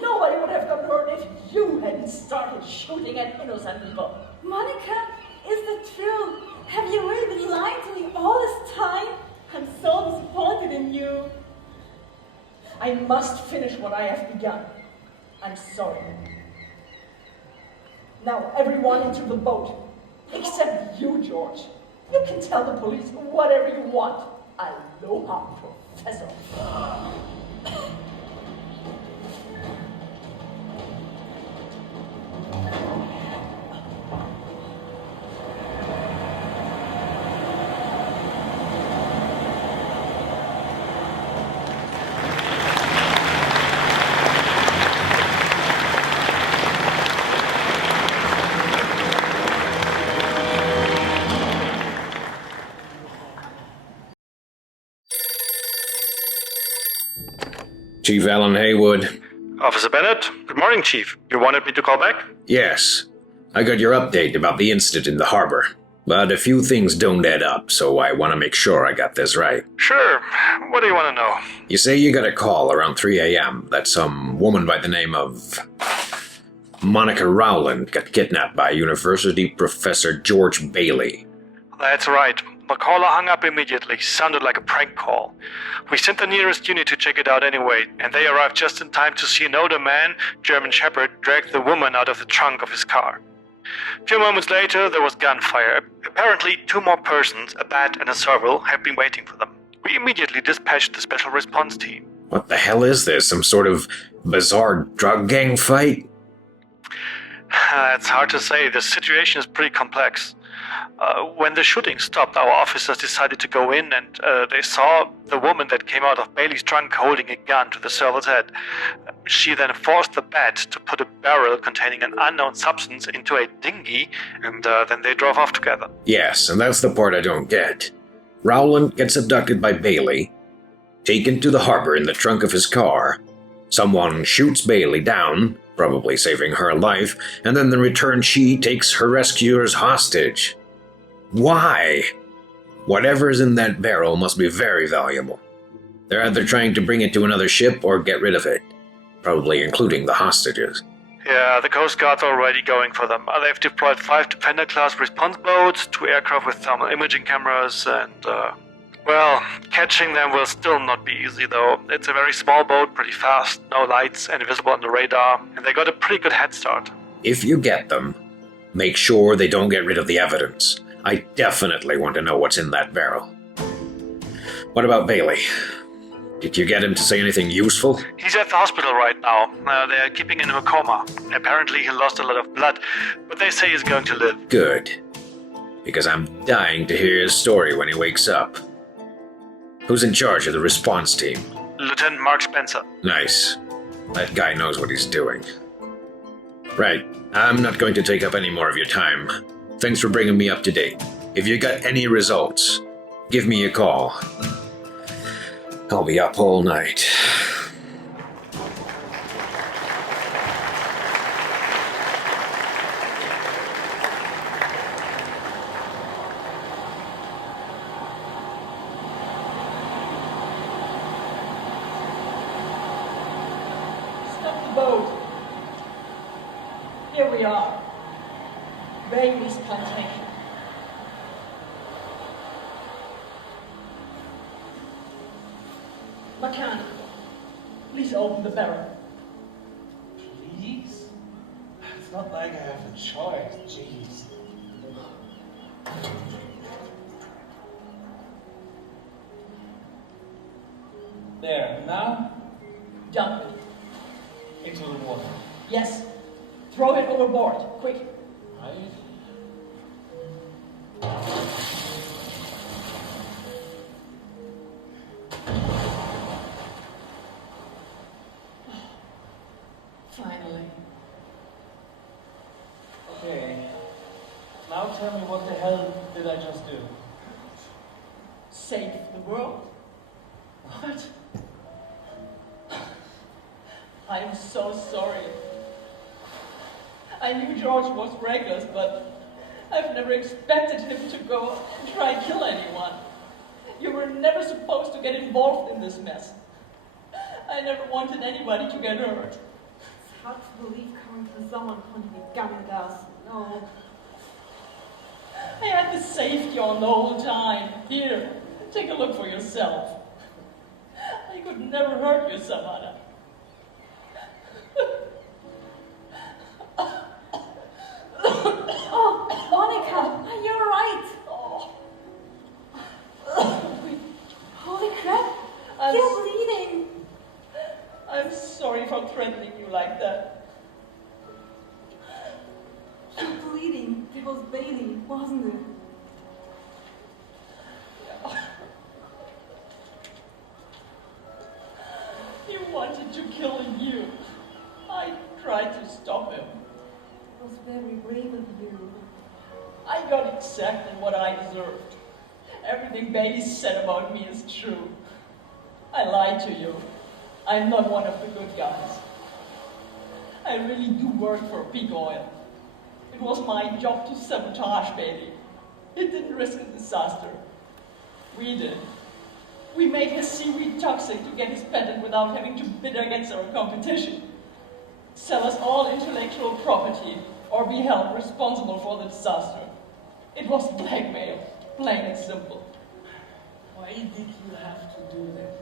Nobody would have gotten hurt if you hadn't started shooting at innocent people. Monica, is that true? Have you really been lying to me all this time? I'm so disappointed in you. I must finish what I have begun. I'm sorry. Now, everyone into the boat. Except you, George. You can tell the police whatever you want. Aloha, Professor. Chief Alan Haywood. Officer Bennett, good morning, Chief. You wanted me to call back? Yes. I got your update about the incident in the harbor. But a few things don't add up, so I want to make sure I got this right. Sure. What do you want to know? You say you got a call around 3 a.m. that some woman by the name of Monica Rowland got kidnapped by University Professor George Bailey. That's right. The caller hung up immediately. Sounded like a prank call. We sent the nearest unit to check it out anyway, and they arrived just in time to see an older man, German Shepherd, drag the woman out of the trunk of his car. A few moments later, there was gunfire. Apparently, 2 more persons, a bat and a serval, had been waiting for them. We immediately dispatched the special response team. What the hell is this? Some sort of bizarre drug gang fight? It's hard to say. The situation is pretty complex. When the shooting stopped, our officers decided to go in and they saw the woman that came out of Bailey's trunk holding a gun to the serval's head. She then forced the bat to put a barrel containing an unknown substance into a dinghy, and then they drove off together. Yes, and that's the part I don't get. Rowland gets abducted by Bailey, taken to the harbor in the trunk of his car. Someone shoots Bailey down, probably saving her life, and then in return she takes her rescuers hostage. Why? Whatever's in that barrel must be very valuable. They're either trying to bring it to another ship or get rid of it, probably including the hostages. Yeah, the Coast Guard's already going for them. They've deployed 5 Defender-class response boats, 2 aircraft with thermal imaging cameras, and, well, catching them will still not be easy, though. It's a very small boat, pretty fast, no lights, and invisible on the radar, and they got a pretty good head start. If you get them, make sure they don't get rid of the evidence. I definitely want to know what's in that barrel. What about Bailey? Did you get him to say anything useful? He's at the hospital right now. They're keeping him in a coma. Apparently he lost a lot of blood, but they say he's going to live. Good. Because I'm dying to hear his story when he wakes up. Who's in charge of the response team? Lieutenant Mark Spencer. Nice. That guy knows what he's doing. Right. I'm not going to take up any more of your time. Thanks for bringing me up to date. If you got any results, give me a call. I'll be up all night. Stop the boat. Here we are. Bailey's plantation. Mechanic, please open the barrel. Please? It's not like I have a choice, jeez. There, now? Dump it. Into the water. Yes. Throw it overboard, quick. Right? Finally. Okay. Now tell me what the hell did I just do? Save the world. What? I am so sorry. I knew George was reckless, but I've never expected him to go and try and kill anyone. You were never supposed to get involved in this mess. I never wanted anybody to get hurt. It's hard to believe coming from someone pointing a gun at us. No. I had the safety on the whole time. Here, take a look for yourself. I could never hurt you, Savannah. Oh, Monica, you're right. Holy crap, you're bleeding. I'm sorry for threatening you like that. You're bleeding. It was Bailey, wasn't it? He wanted to kill you. I tried to stop him. It was very brave of you. I got exactly what I deserved. Everything Bailey said about me is true. I lied to you. I'm not one of the good guys. I really do work for Peak Oil. It was my job to sabotage Bailey. It didn't risk a disaster. We did. We made his seaweed toxic to get his patent without having to bid against our competition. Sell us all intellectual property or be held responsible for the disaster. It was blackmail, plain and simple. Why did you have to do that?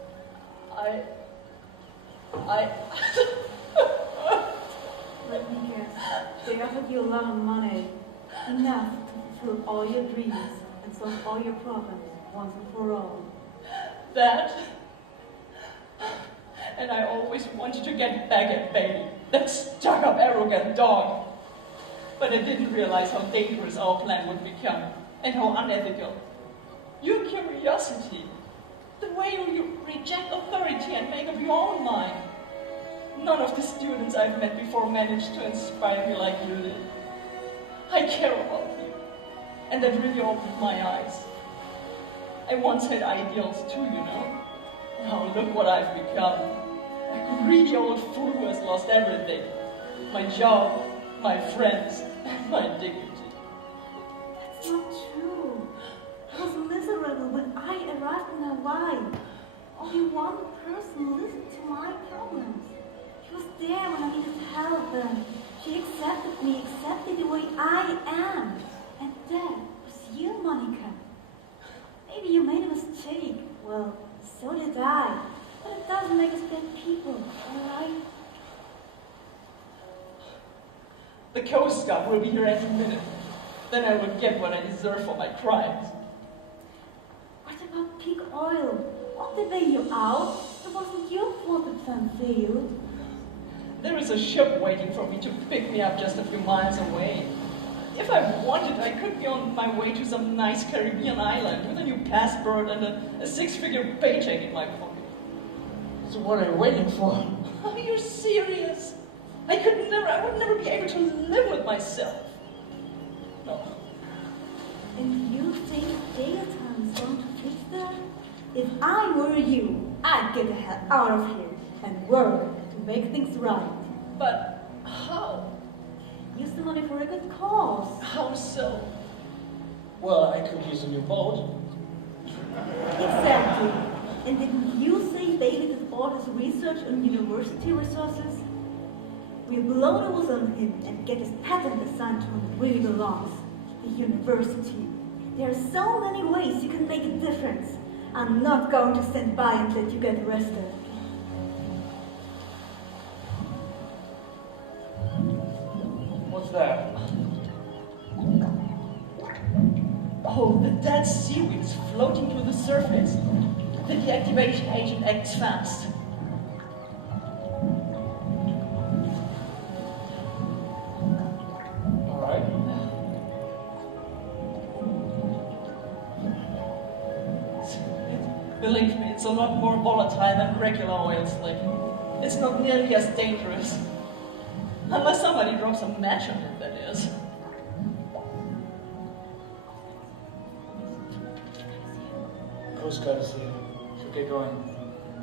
Let me guess. They offered you a lot of money. Enough to fulfill all your dreams and solve all your problems once and for all. That. And I always wanted to get back at Bailey, that stuck-up, arrogant dog. But I didn't realize how dangerous our plan would become, and how unethical. Your curiosity, the way you reject authority and make up your own mind. None of the students I've met before managed to inspire me like you did. I care about you, and that really opened my eyes. I once had ideals too, you know. Now look what I've become. A greedy old fool who has lost everything. My job, my friends, and my dignity. That's not true. I was miserable when I arrived in Hawaii. Only one person listened to my problems. She was there when I needed help, and she accepted me exactly the way I am. And that was you, Monica. Maybe you made a mistake. Well, so did I. But it doesn't make us bad people, alright? The Coast Guard will be here any minute. Then I will get what I deserve for my crimes. What about peak oil? Won't they bail you out? It wasn't your fault the plan failed. There is a ship waiting for me to pick me up just a few miles away. If I wanted, I could be on my way to some nice Caribbean island with a new passport and a six-figure paycheck in my pocket. So what are you waiting for? Are you serious? I would never be able to live with myself. No. And you think daytime is going to fix that? If I were you, I'd get the hell out of here and work to make things right. But how? Use the money for a good cause. How so? Well, I could use a new boat. Exactly. And didn't you say Bailey did all his research on university resources? We'll blow the whistle on him and get his patent assigned to him where he belongs, the university. There are so many ways you can make a difference. I'm not going to stand by and let you get arrested. What's that? Oh, the dead seaweed is floating to the surface. The deactivation agent acts fast. Believe me, it's a lot more volatile than regular oil slick. It's not nearly as dangerous. Unless somebody drops a match on it, that is. Coast Guard is here. Should get going.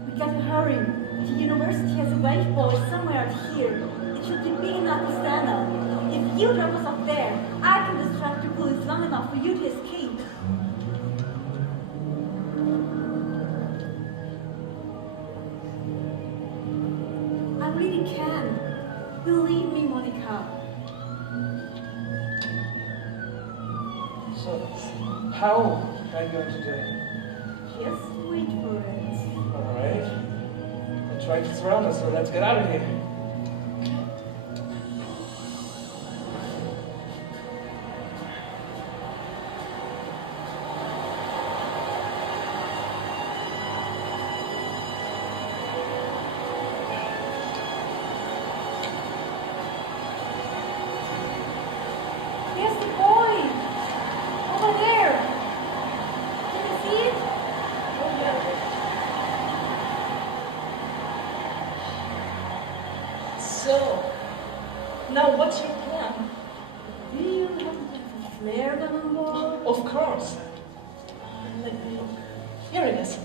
We gotta hurry. The university has a wave buoy somewhere out here. It should be big enough to stand on. If you drop us off there, I can distract the police long enough for you to escape. I really can. Believe me, Monica. So, how are you going to do it? Just wait for it. Alright. They tried to surround us, so let's get out of here. There's the boy! Over there! Can you see it? Oh, yeah. So, now what's your plan? Do you have a flare gun on board? Of course. Let me look. Here it is.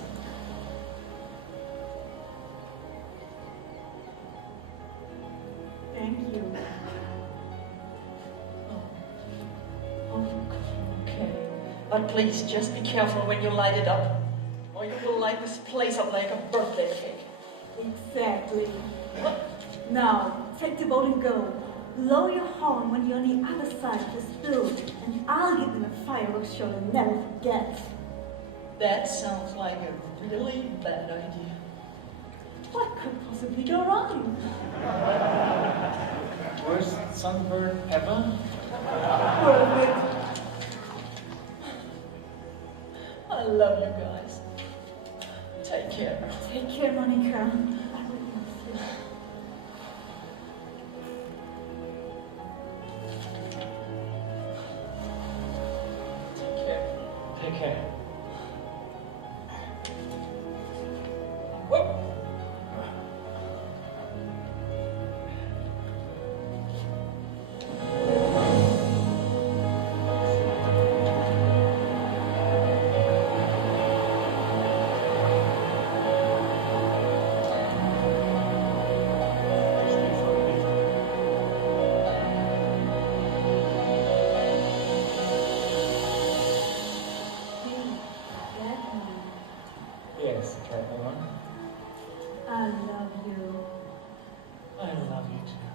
Thank you. Okay. But please, just be careful when you light it up. Or you will light this place up like a birthday cake. Exactly. Now, take the boat and go. Blow your horn when you're on the other side of the spill, and I'll give them a fireworks show they'll never forget. That sounds like a really bad idea. What could possibly go wrong? Worst sunburn ever? Perfect. I love you guys. care, Monica. I will miss you. Take care. Yes, Catwoman. I love you. I love you too.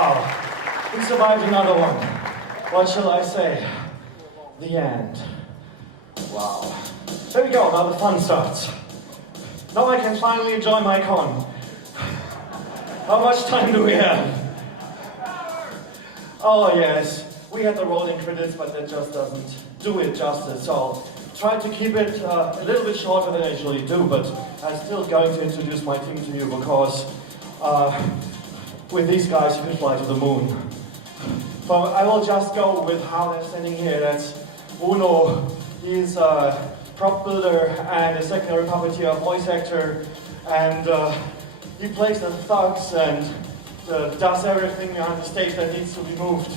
Wow. We survived another one. What shall I say? The end. Wow. There we go, now the fun starts. Now I can finally enjoy my con. How much time do we have? Oh yes, we had the rolling credits, but that just doesn't do it justice. So I'll try to keep it a little bit shorter than I usually do, but I'm still going to introduce my team to you because with these guys you can fly to the moon. But I will just go with how they're standing here. That's Uno. He's a prop builder and a secondary puppeteer, voice actor, and he plays the thugs and does everything on the stage that needs to be moved.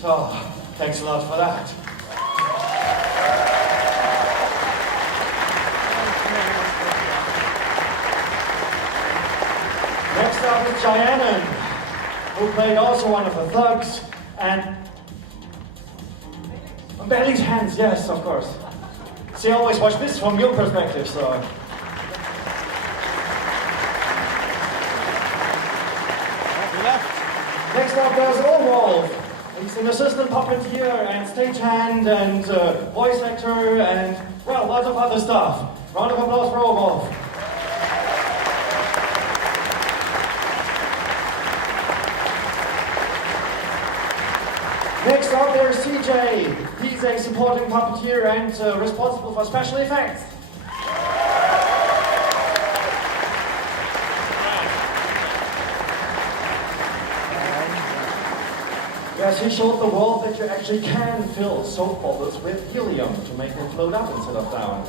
So, thanks a lot for that. Next up is Cheyenne, who played also one of the thugs, and Bailey's hands, yes, of course. See, I always watch this from your perspective, so. Next up, there's Orwolf. He's an assistant puppeteer and stagehand and voice actor and, well, lots of other stuff. Round of applause for Orwolf. Next up, there's CJ. He's a supporting puppeteer and responsible for special effects. Yes, he showed the world that you actually can fill soap bubbles with helium to make them float up instead of down.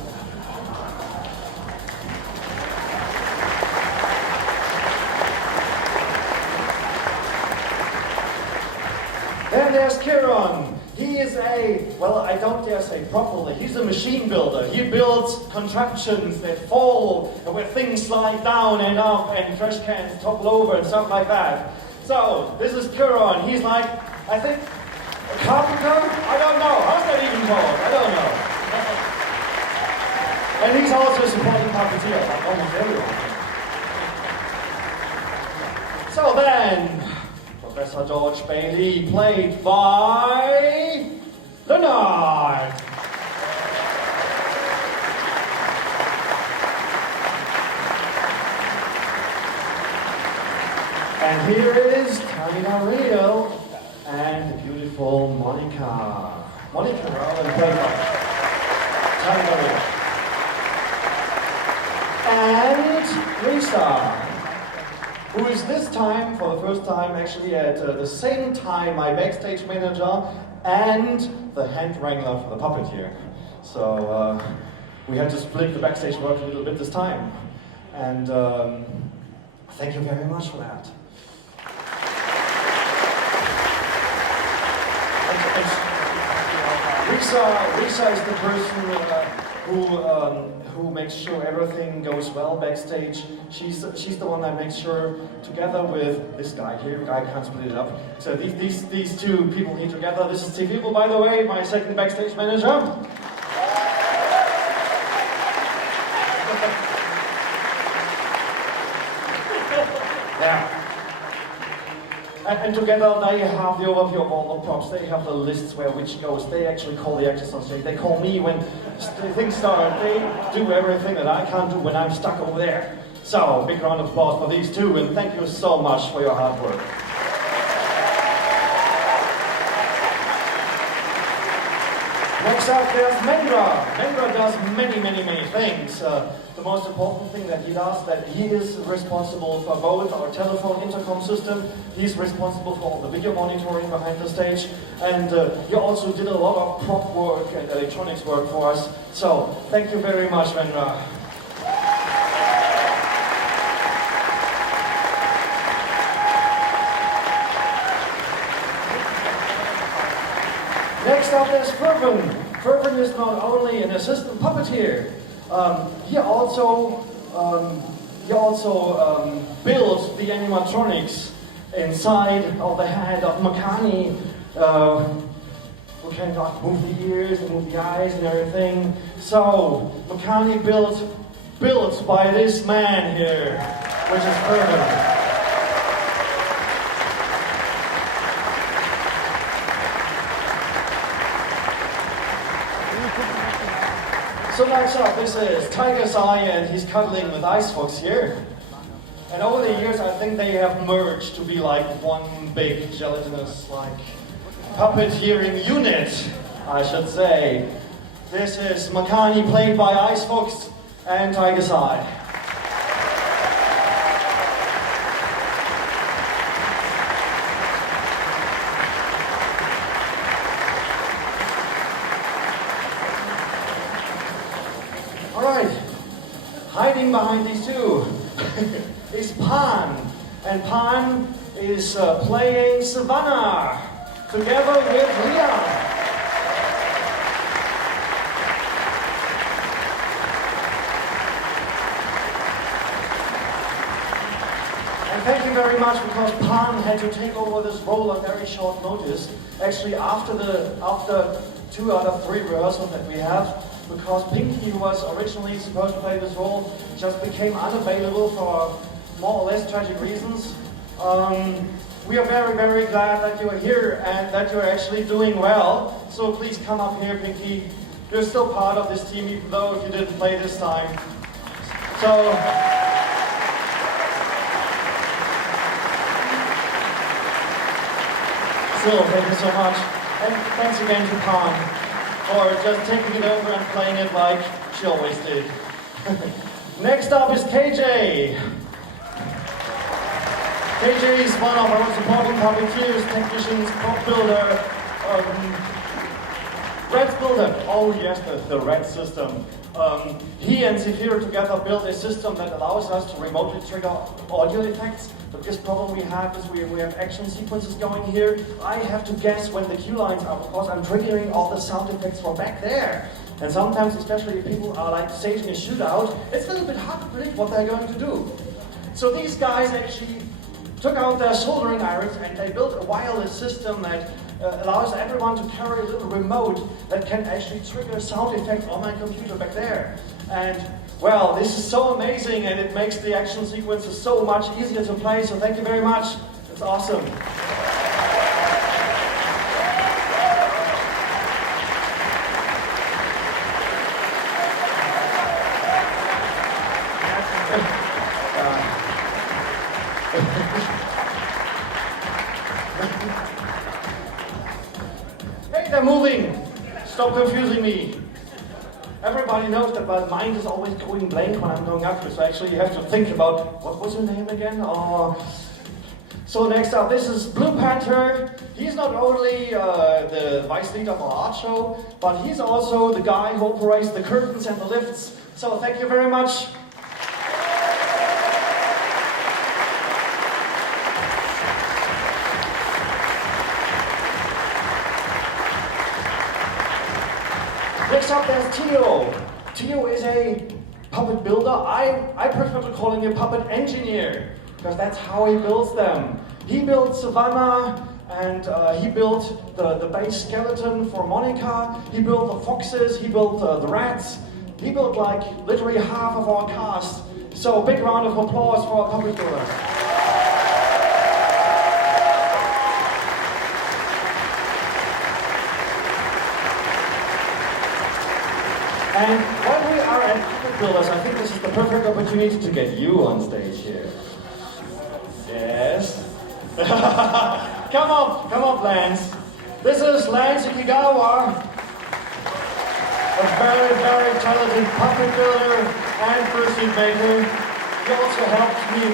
Then there's Kieran. He is well, I don't dare say properly, he's a machine builder. He builds contraptions that fall and where things slide down and up and trash cans topple over and stuff like that. So, this is Kieran. He's like, I think, a carpenter? I don't know. How's that even called? I don't know. And he's also a supporting puppeteer, like almost everyone. So then, Professor George Bailey, played by Leonard. And here is Tamina Rio and the beautiful Monica. Monica, rather than played by Tamina Rio. And Lisa, who is this time, for the first time, actually at the same time my backstage manager and the hand wrangler for the puppeteer. So we had to split the backstage work a little bit this time. And thank you very much for that. Lisa is the person who makes sure everything goes well backstage. She's the one that makes sure, together with this guy here, I can't split it up. So these two people here together. This is Tikibo, by the way, my second backstage manager. Yeah. And together they have the overview of all the props. They have the lists where which goes. They actually call the actors on stage. They call me when things start. They do everything that I can't do when I'm stuck over there. So, big round of applause for these two, and thank you so much for your hard work. Next up, there's Mendra. Mendra does many things. The most important thing that he does, that he is responsible for both our telephone intercom system, he's responsible for all the video monitoring behind the stage, and he also did a lot of prop work and electronics work for us. So, thank you very much, Mendra. Next up, there's Fervin. Fervin is not only an assistant puppeteer, he also built the animatronics inside of the head of Makani, who can move the ears and move the eyes and everything. So, Makani built by this man here, which is Fervin. So next up, this is Tiger's Eye, and he's cuddling with Ice Fox here. And over the years, I think they have merged to be like one big gelatinous, like, puppeteering unit, I should say. This is Makani, played by Ice Fox and Tiger's Eye. All right, hiding behind these two is Pan, and Pan is playing Savannah together with Leon. And thank you very much, because Pan had to take over this role on very short notice. Actually, after 2 out of 3 rehearsals that we have, because Pinky, who was originally supposed to play this role, just became unavailable for more or less tragic reasons. We are very, very glad that you are here and that you are actually doing well. So please come up here, Pinky. You're still part of this team, even though if you didn't play this time. So, still, thank you so much. And thanks again to Pan for just taking it over and playing it like she always did. Next up is KJ. KJ is one of our supporting puppeteers, technicians, prop builder, Red's builder. Oh yes, the Red system. He and Zephyr together built a system that allows us to remotely trigger audio effects. The biggest problem we have is we have action sequences going here. I have to guess when the cue lines are, because I'm triggering all the sound effects from back there. And sometimes, especially if people are like staging a shootout, it's a little bit hard to predict what they're going to do. So these guys actually took out their soldering irons and they built a wireless system that allows everyone to carry a little remote that can actually trigger sound effects on my computer back there. And well, this is so amazing, and it makes the action sequences so much easier to play, so thank you very much. It's awesome. Hey, they're moving! Stop confusing me. Everybody knows that my mind is always going blank when I'm going up here, so actually you have to think about, what was her name again? So next up, this is Blue Panther. He's not only the vice lead of our art show, but he's also the guy who operates the curtains and the lifts. So thank you very much. Next up, there's Tio. Tio is a puppet builder. I prefer to call him a puppet engineer, because that's how he builds them. He built Savannah, and he built the base skeleton for Monica. He built the foxes, he built the rats. He built like literally half of our cast. So a big round of applause for our puppet builder. And while we are at puppet builders, I think this is the perfect opportunity to get you on stage here. Yes? Come up, Lance. This is Lance Ikigawa, a very, very talented puppet builder and pursuit maker. He also helped me.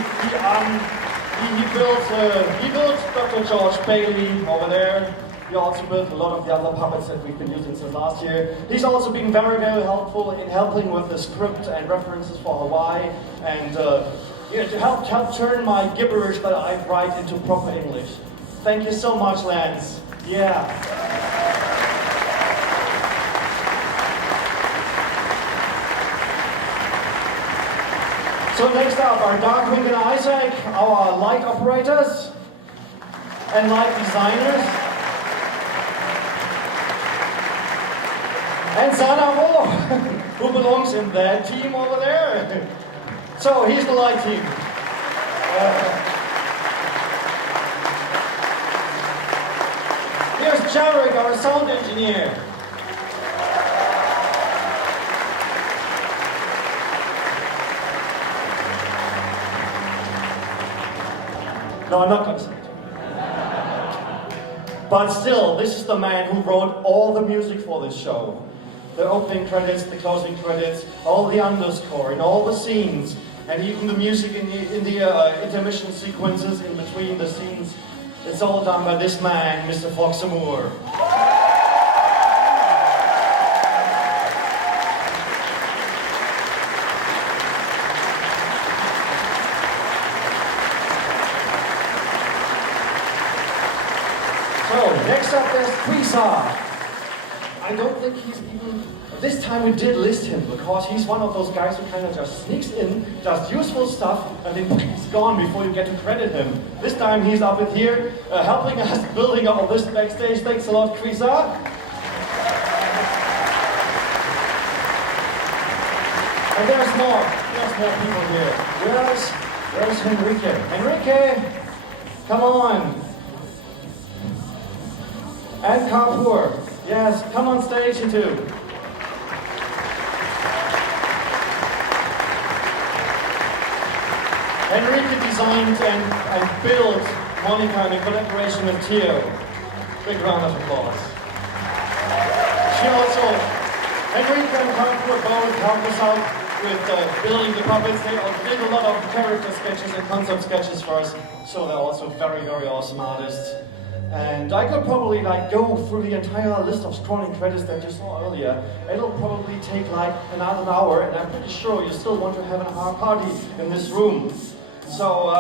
He built Dr. George Bailey over there. He also built a lot of the other puppets that we've been using since last year. He's also been very, very helpful in helping with the script and references for Hawaii, and to help turn my gibberish that I write into proper English. Thank you so much, Lance. Yeah. So next up are Darkwing and Isaac, our light operators and light designers. And Sanamo, who belongs in that team over there. So he's the light team. Here's Jarek, our sound engineer. No, I'm not going to say it. But still, this is the man who wrote all the music for this show. The opening credits, the closing credits, all the underscore, and all the scenes, and even the music in the intermission sequences in between the scenes. It's all done by this man, Mr. Foxamoor. So, next up there's Quasar. I don't think he's even... This time we did list him, because he's one of those guys who kind of just sneaks in, does useful stuff, and then he's gone before you get to credit him. This time he's up with here, helping us building all this backstage. Thanks a lot, Quasar. And there's more people here. Where's Henrique? Henrique, come on. And Kapoor, yes, come on stage, you two. Henrique designed and built Monica in collaboration with Theo. Big round of applause. She also, Henrique and Kapoor both helped us out with building the puppets. They did a lot of character sketches and concept sketches for us, so they're also very, very awesome artists. And I could probably go through the entire list of scrolling credits that you saw earlier. It'll probably take another hour, and I'm pretty sure you still want to have a party in this room. So,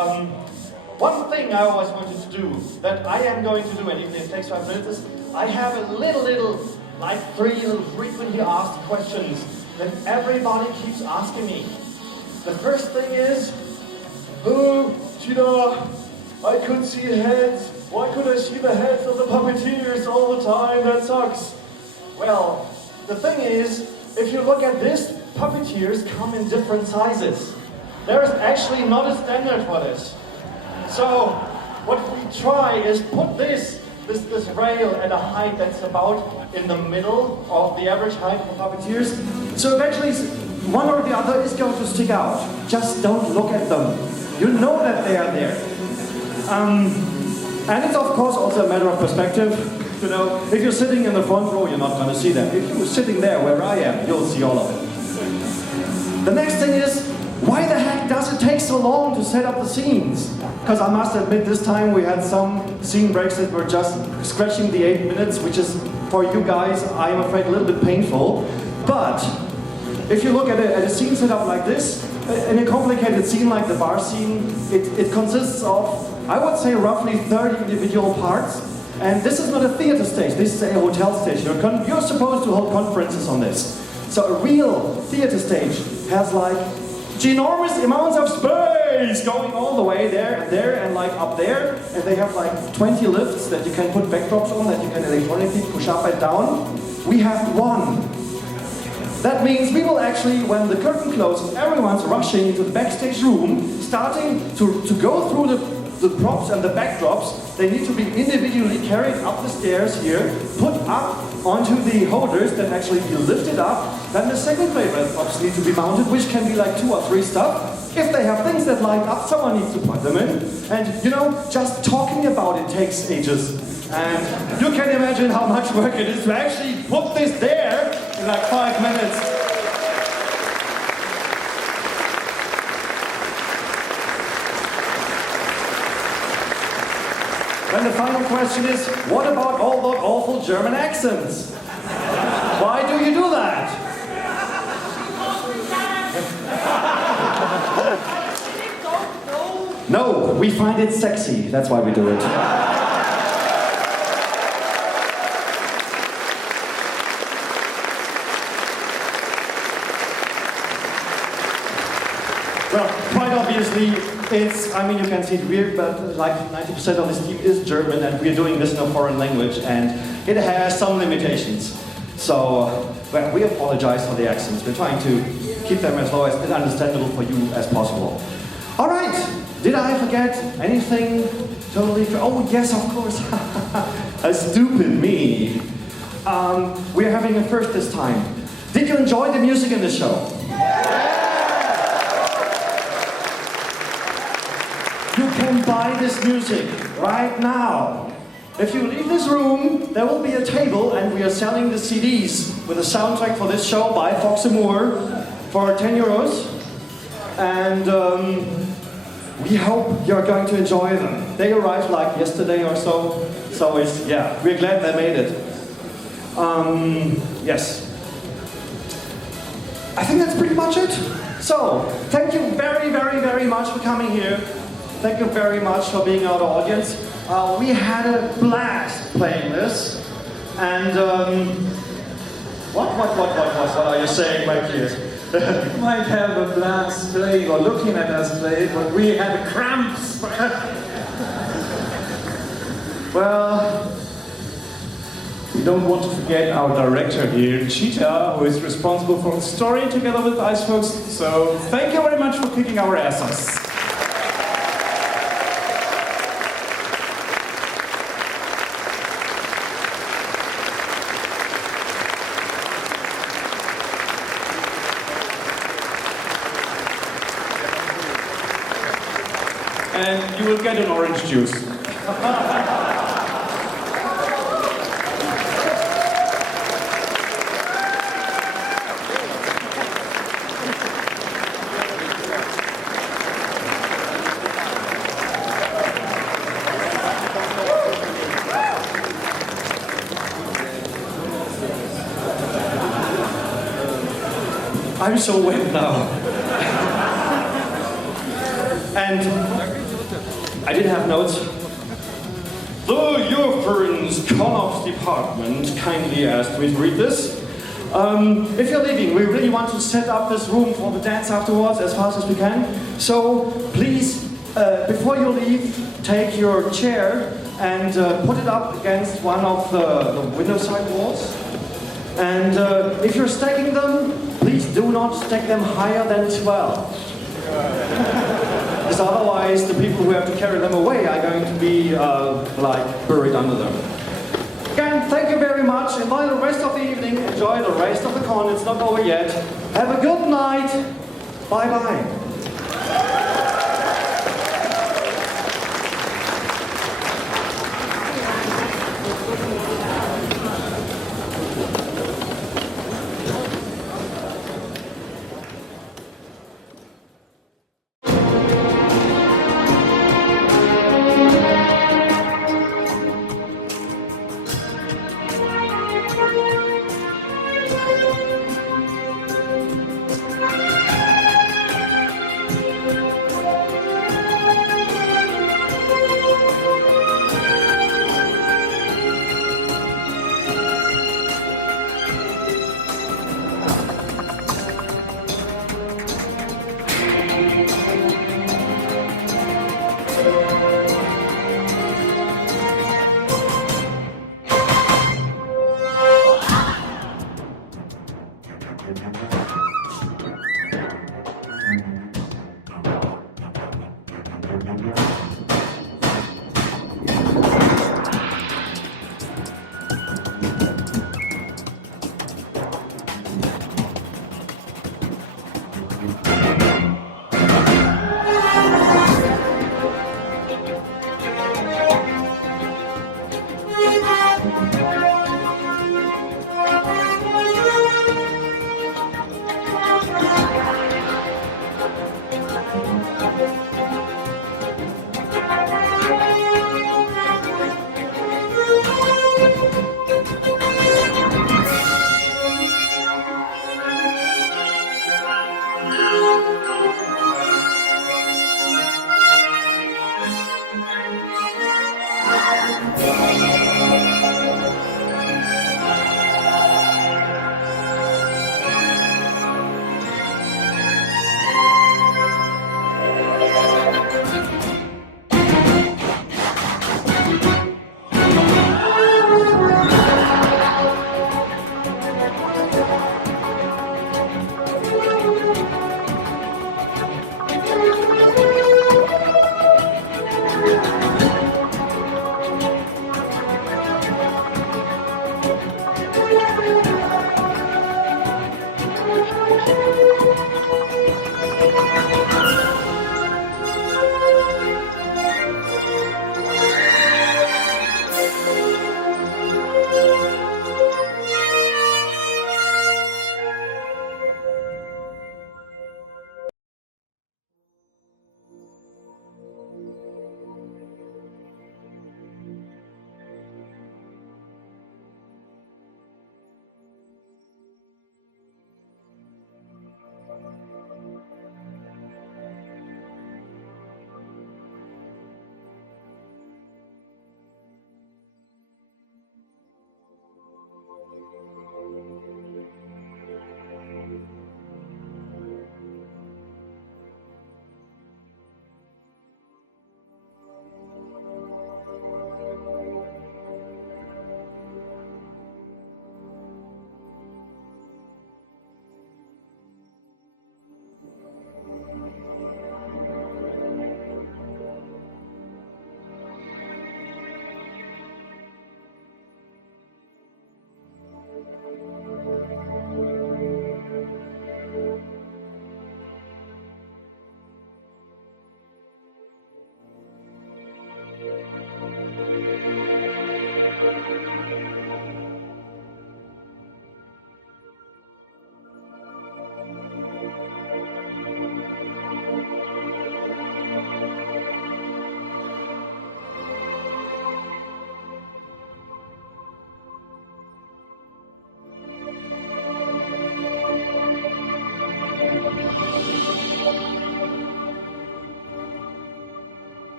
one thing I always wanted to do, that I am going to do, and even if it takes 5 minutes, is I have a little, 3 little frequently asked questions that everybody keeps asking me. The first thing is, oh, Gina, I couldn't see heads. Why could I see the heads of the puppeteers all the time? That sucks. Well, the thing is, if you look at this, puppeteers come in different sizes. There's actually not a standard for this. So, what we try is put this rail at a height that's about in the middle of the average height for puppeteers. So eventually, one or the other is going to stick out. Just don't look at them. You know that they are there. And it's of course also a matter of perspective. You know, if you're sitting in the front row, you're not going to see them. If you're sitting there where I am, you'll see all of it. The next thing is, why the heck does it take so long to set up the scenes? Because I must admit, this time we had some scene breaks that were just scratching the 8 minutes, which is, for you guys, I am afraid, a little bit painful. But if you look at a scene set up like this, in a complicated scene like the bar scene, it consists of, I would say, roughly 30 individual parts. And this is not a theater stage, this is a hotel stage. You're supposed to hold conferences on this. So a real theater stage has ginormous amounts of space going all the way there and up there. And they have 20 lifts that you can put backdrops on, that you can electronically push up and down. We have one. That means we will actually, when the curtain closes, everyone's rushing into the backstage room, starting to go through the props and the backdrops. They need to be individually carried up the stairs here, put up onto the holders that actually be lifted up. Then the second plate props need to be mounted, which can be 2 or 3 stuff. If they have things that light up, someone needs to put them in. And just talking about it takes ages. And you can imagine how much work it is to actually put this there in 5 minutes. And the final question is, what about all those awful German accents? Why do you do that? No, we find it sexy. That's why we do it. Well, quite obviously, you can see it weird, but 90% of this team is German, and we're doing this in a foreign language, and it has some limitations. So, well, we apologize for the accents. We're trying to keep them as low as understandable for you as possible. All right, did I forget anything totally? Oh, yes, of course. A stupid me. We're having a first this time. Did you enjoy the music in the show? You can buy this music right now. If you leave this room, there will be a table and we are selling the CDs with a soundtrack for this show by Fox & Moore for 10 euros. And we hope you're going to enjoy them. They arrived like yesterday or so. So it's, yeah, we're glad they made it. Yes. I think that's pretty much it. So, thank you very, very, very much for coming here. Thank you very much for being our audience. We had a blast playing this. And, what are you saying, my kids? You might have a blast playing or looking at us play, but we had cramps. Well, we don't want to forget our director here, Cheetah, who is responsible for the story together with Ice Folks. So thank you very much for kicking our asses. And you will get an orange juice. I'm so wet now. And I did have notes. The Eurofurence Con-Ops department kindly asked me to read this. If you're leaving, we really want to set up this room for the dance afterwards as fast as we can. So please, before you leave, take your chair and put it up against one of the window side walls. And if you're stacking them, please do not stack them higher than 12. Because otherwise the people who have to carry them away are going to be like buried under them. Again, thank you very much. Enjoy the rest of the evening. Enjoy the rest of the con. It's not over yet. Have a good night. Bye-bye.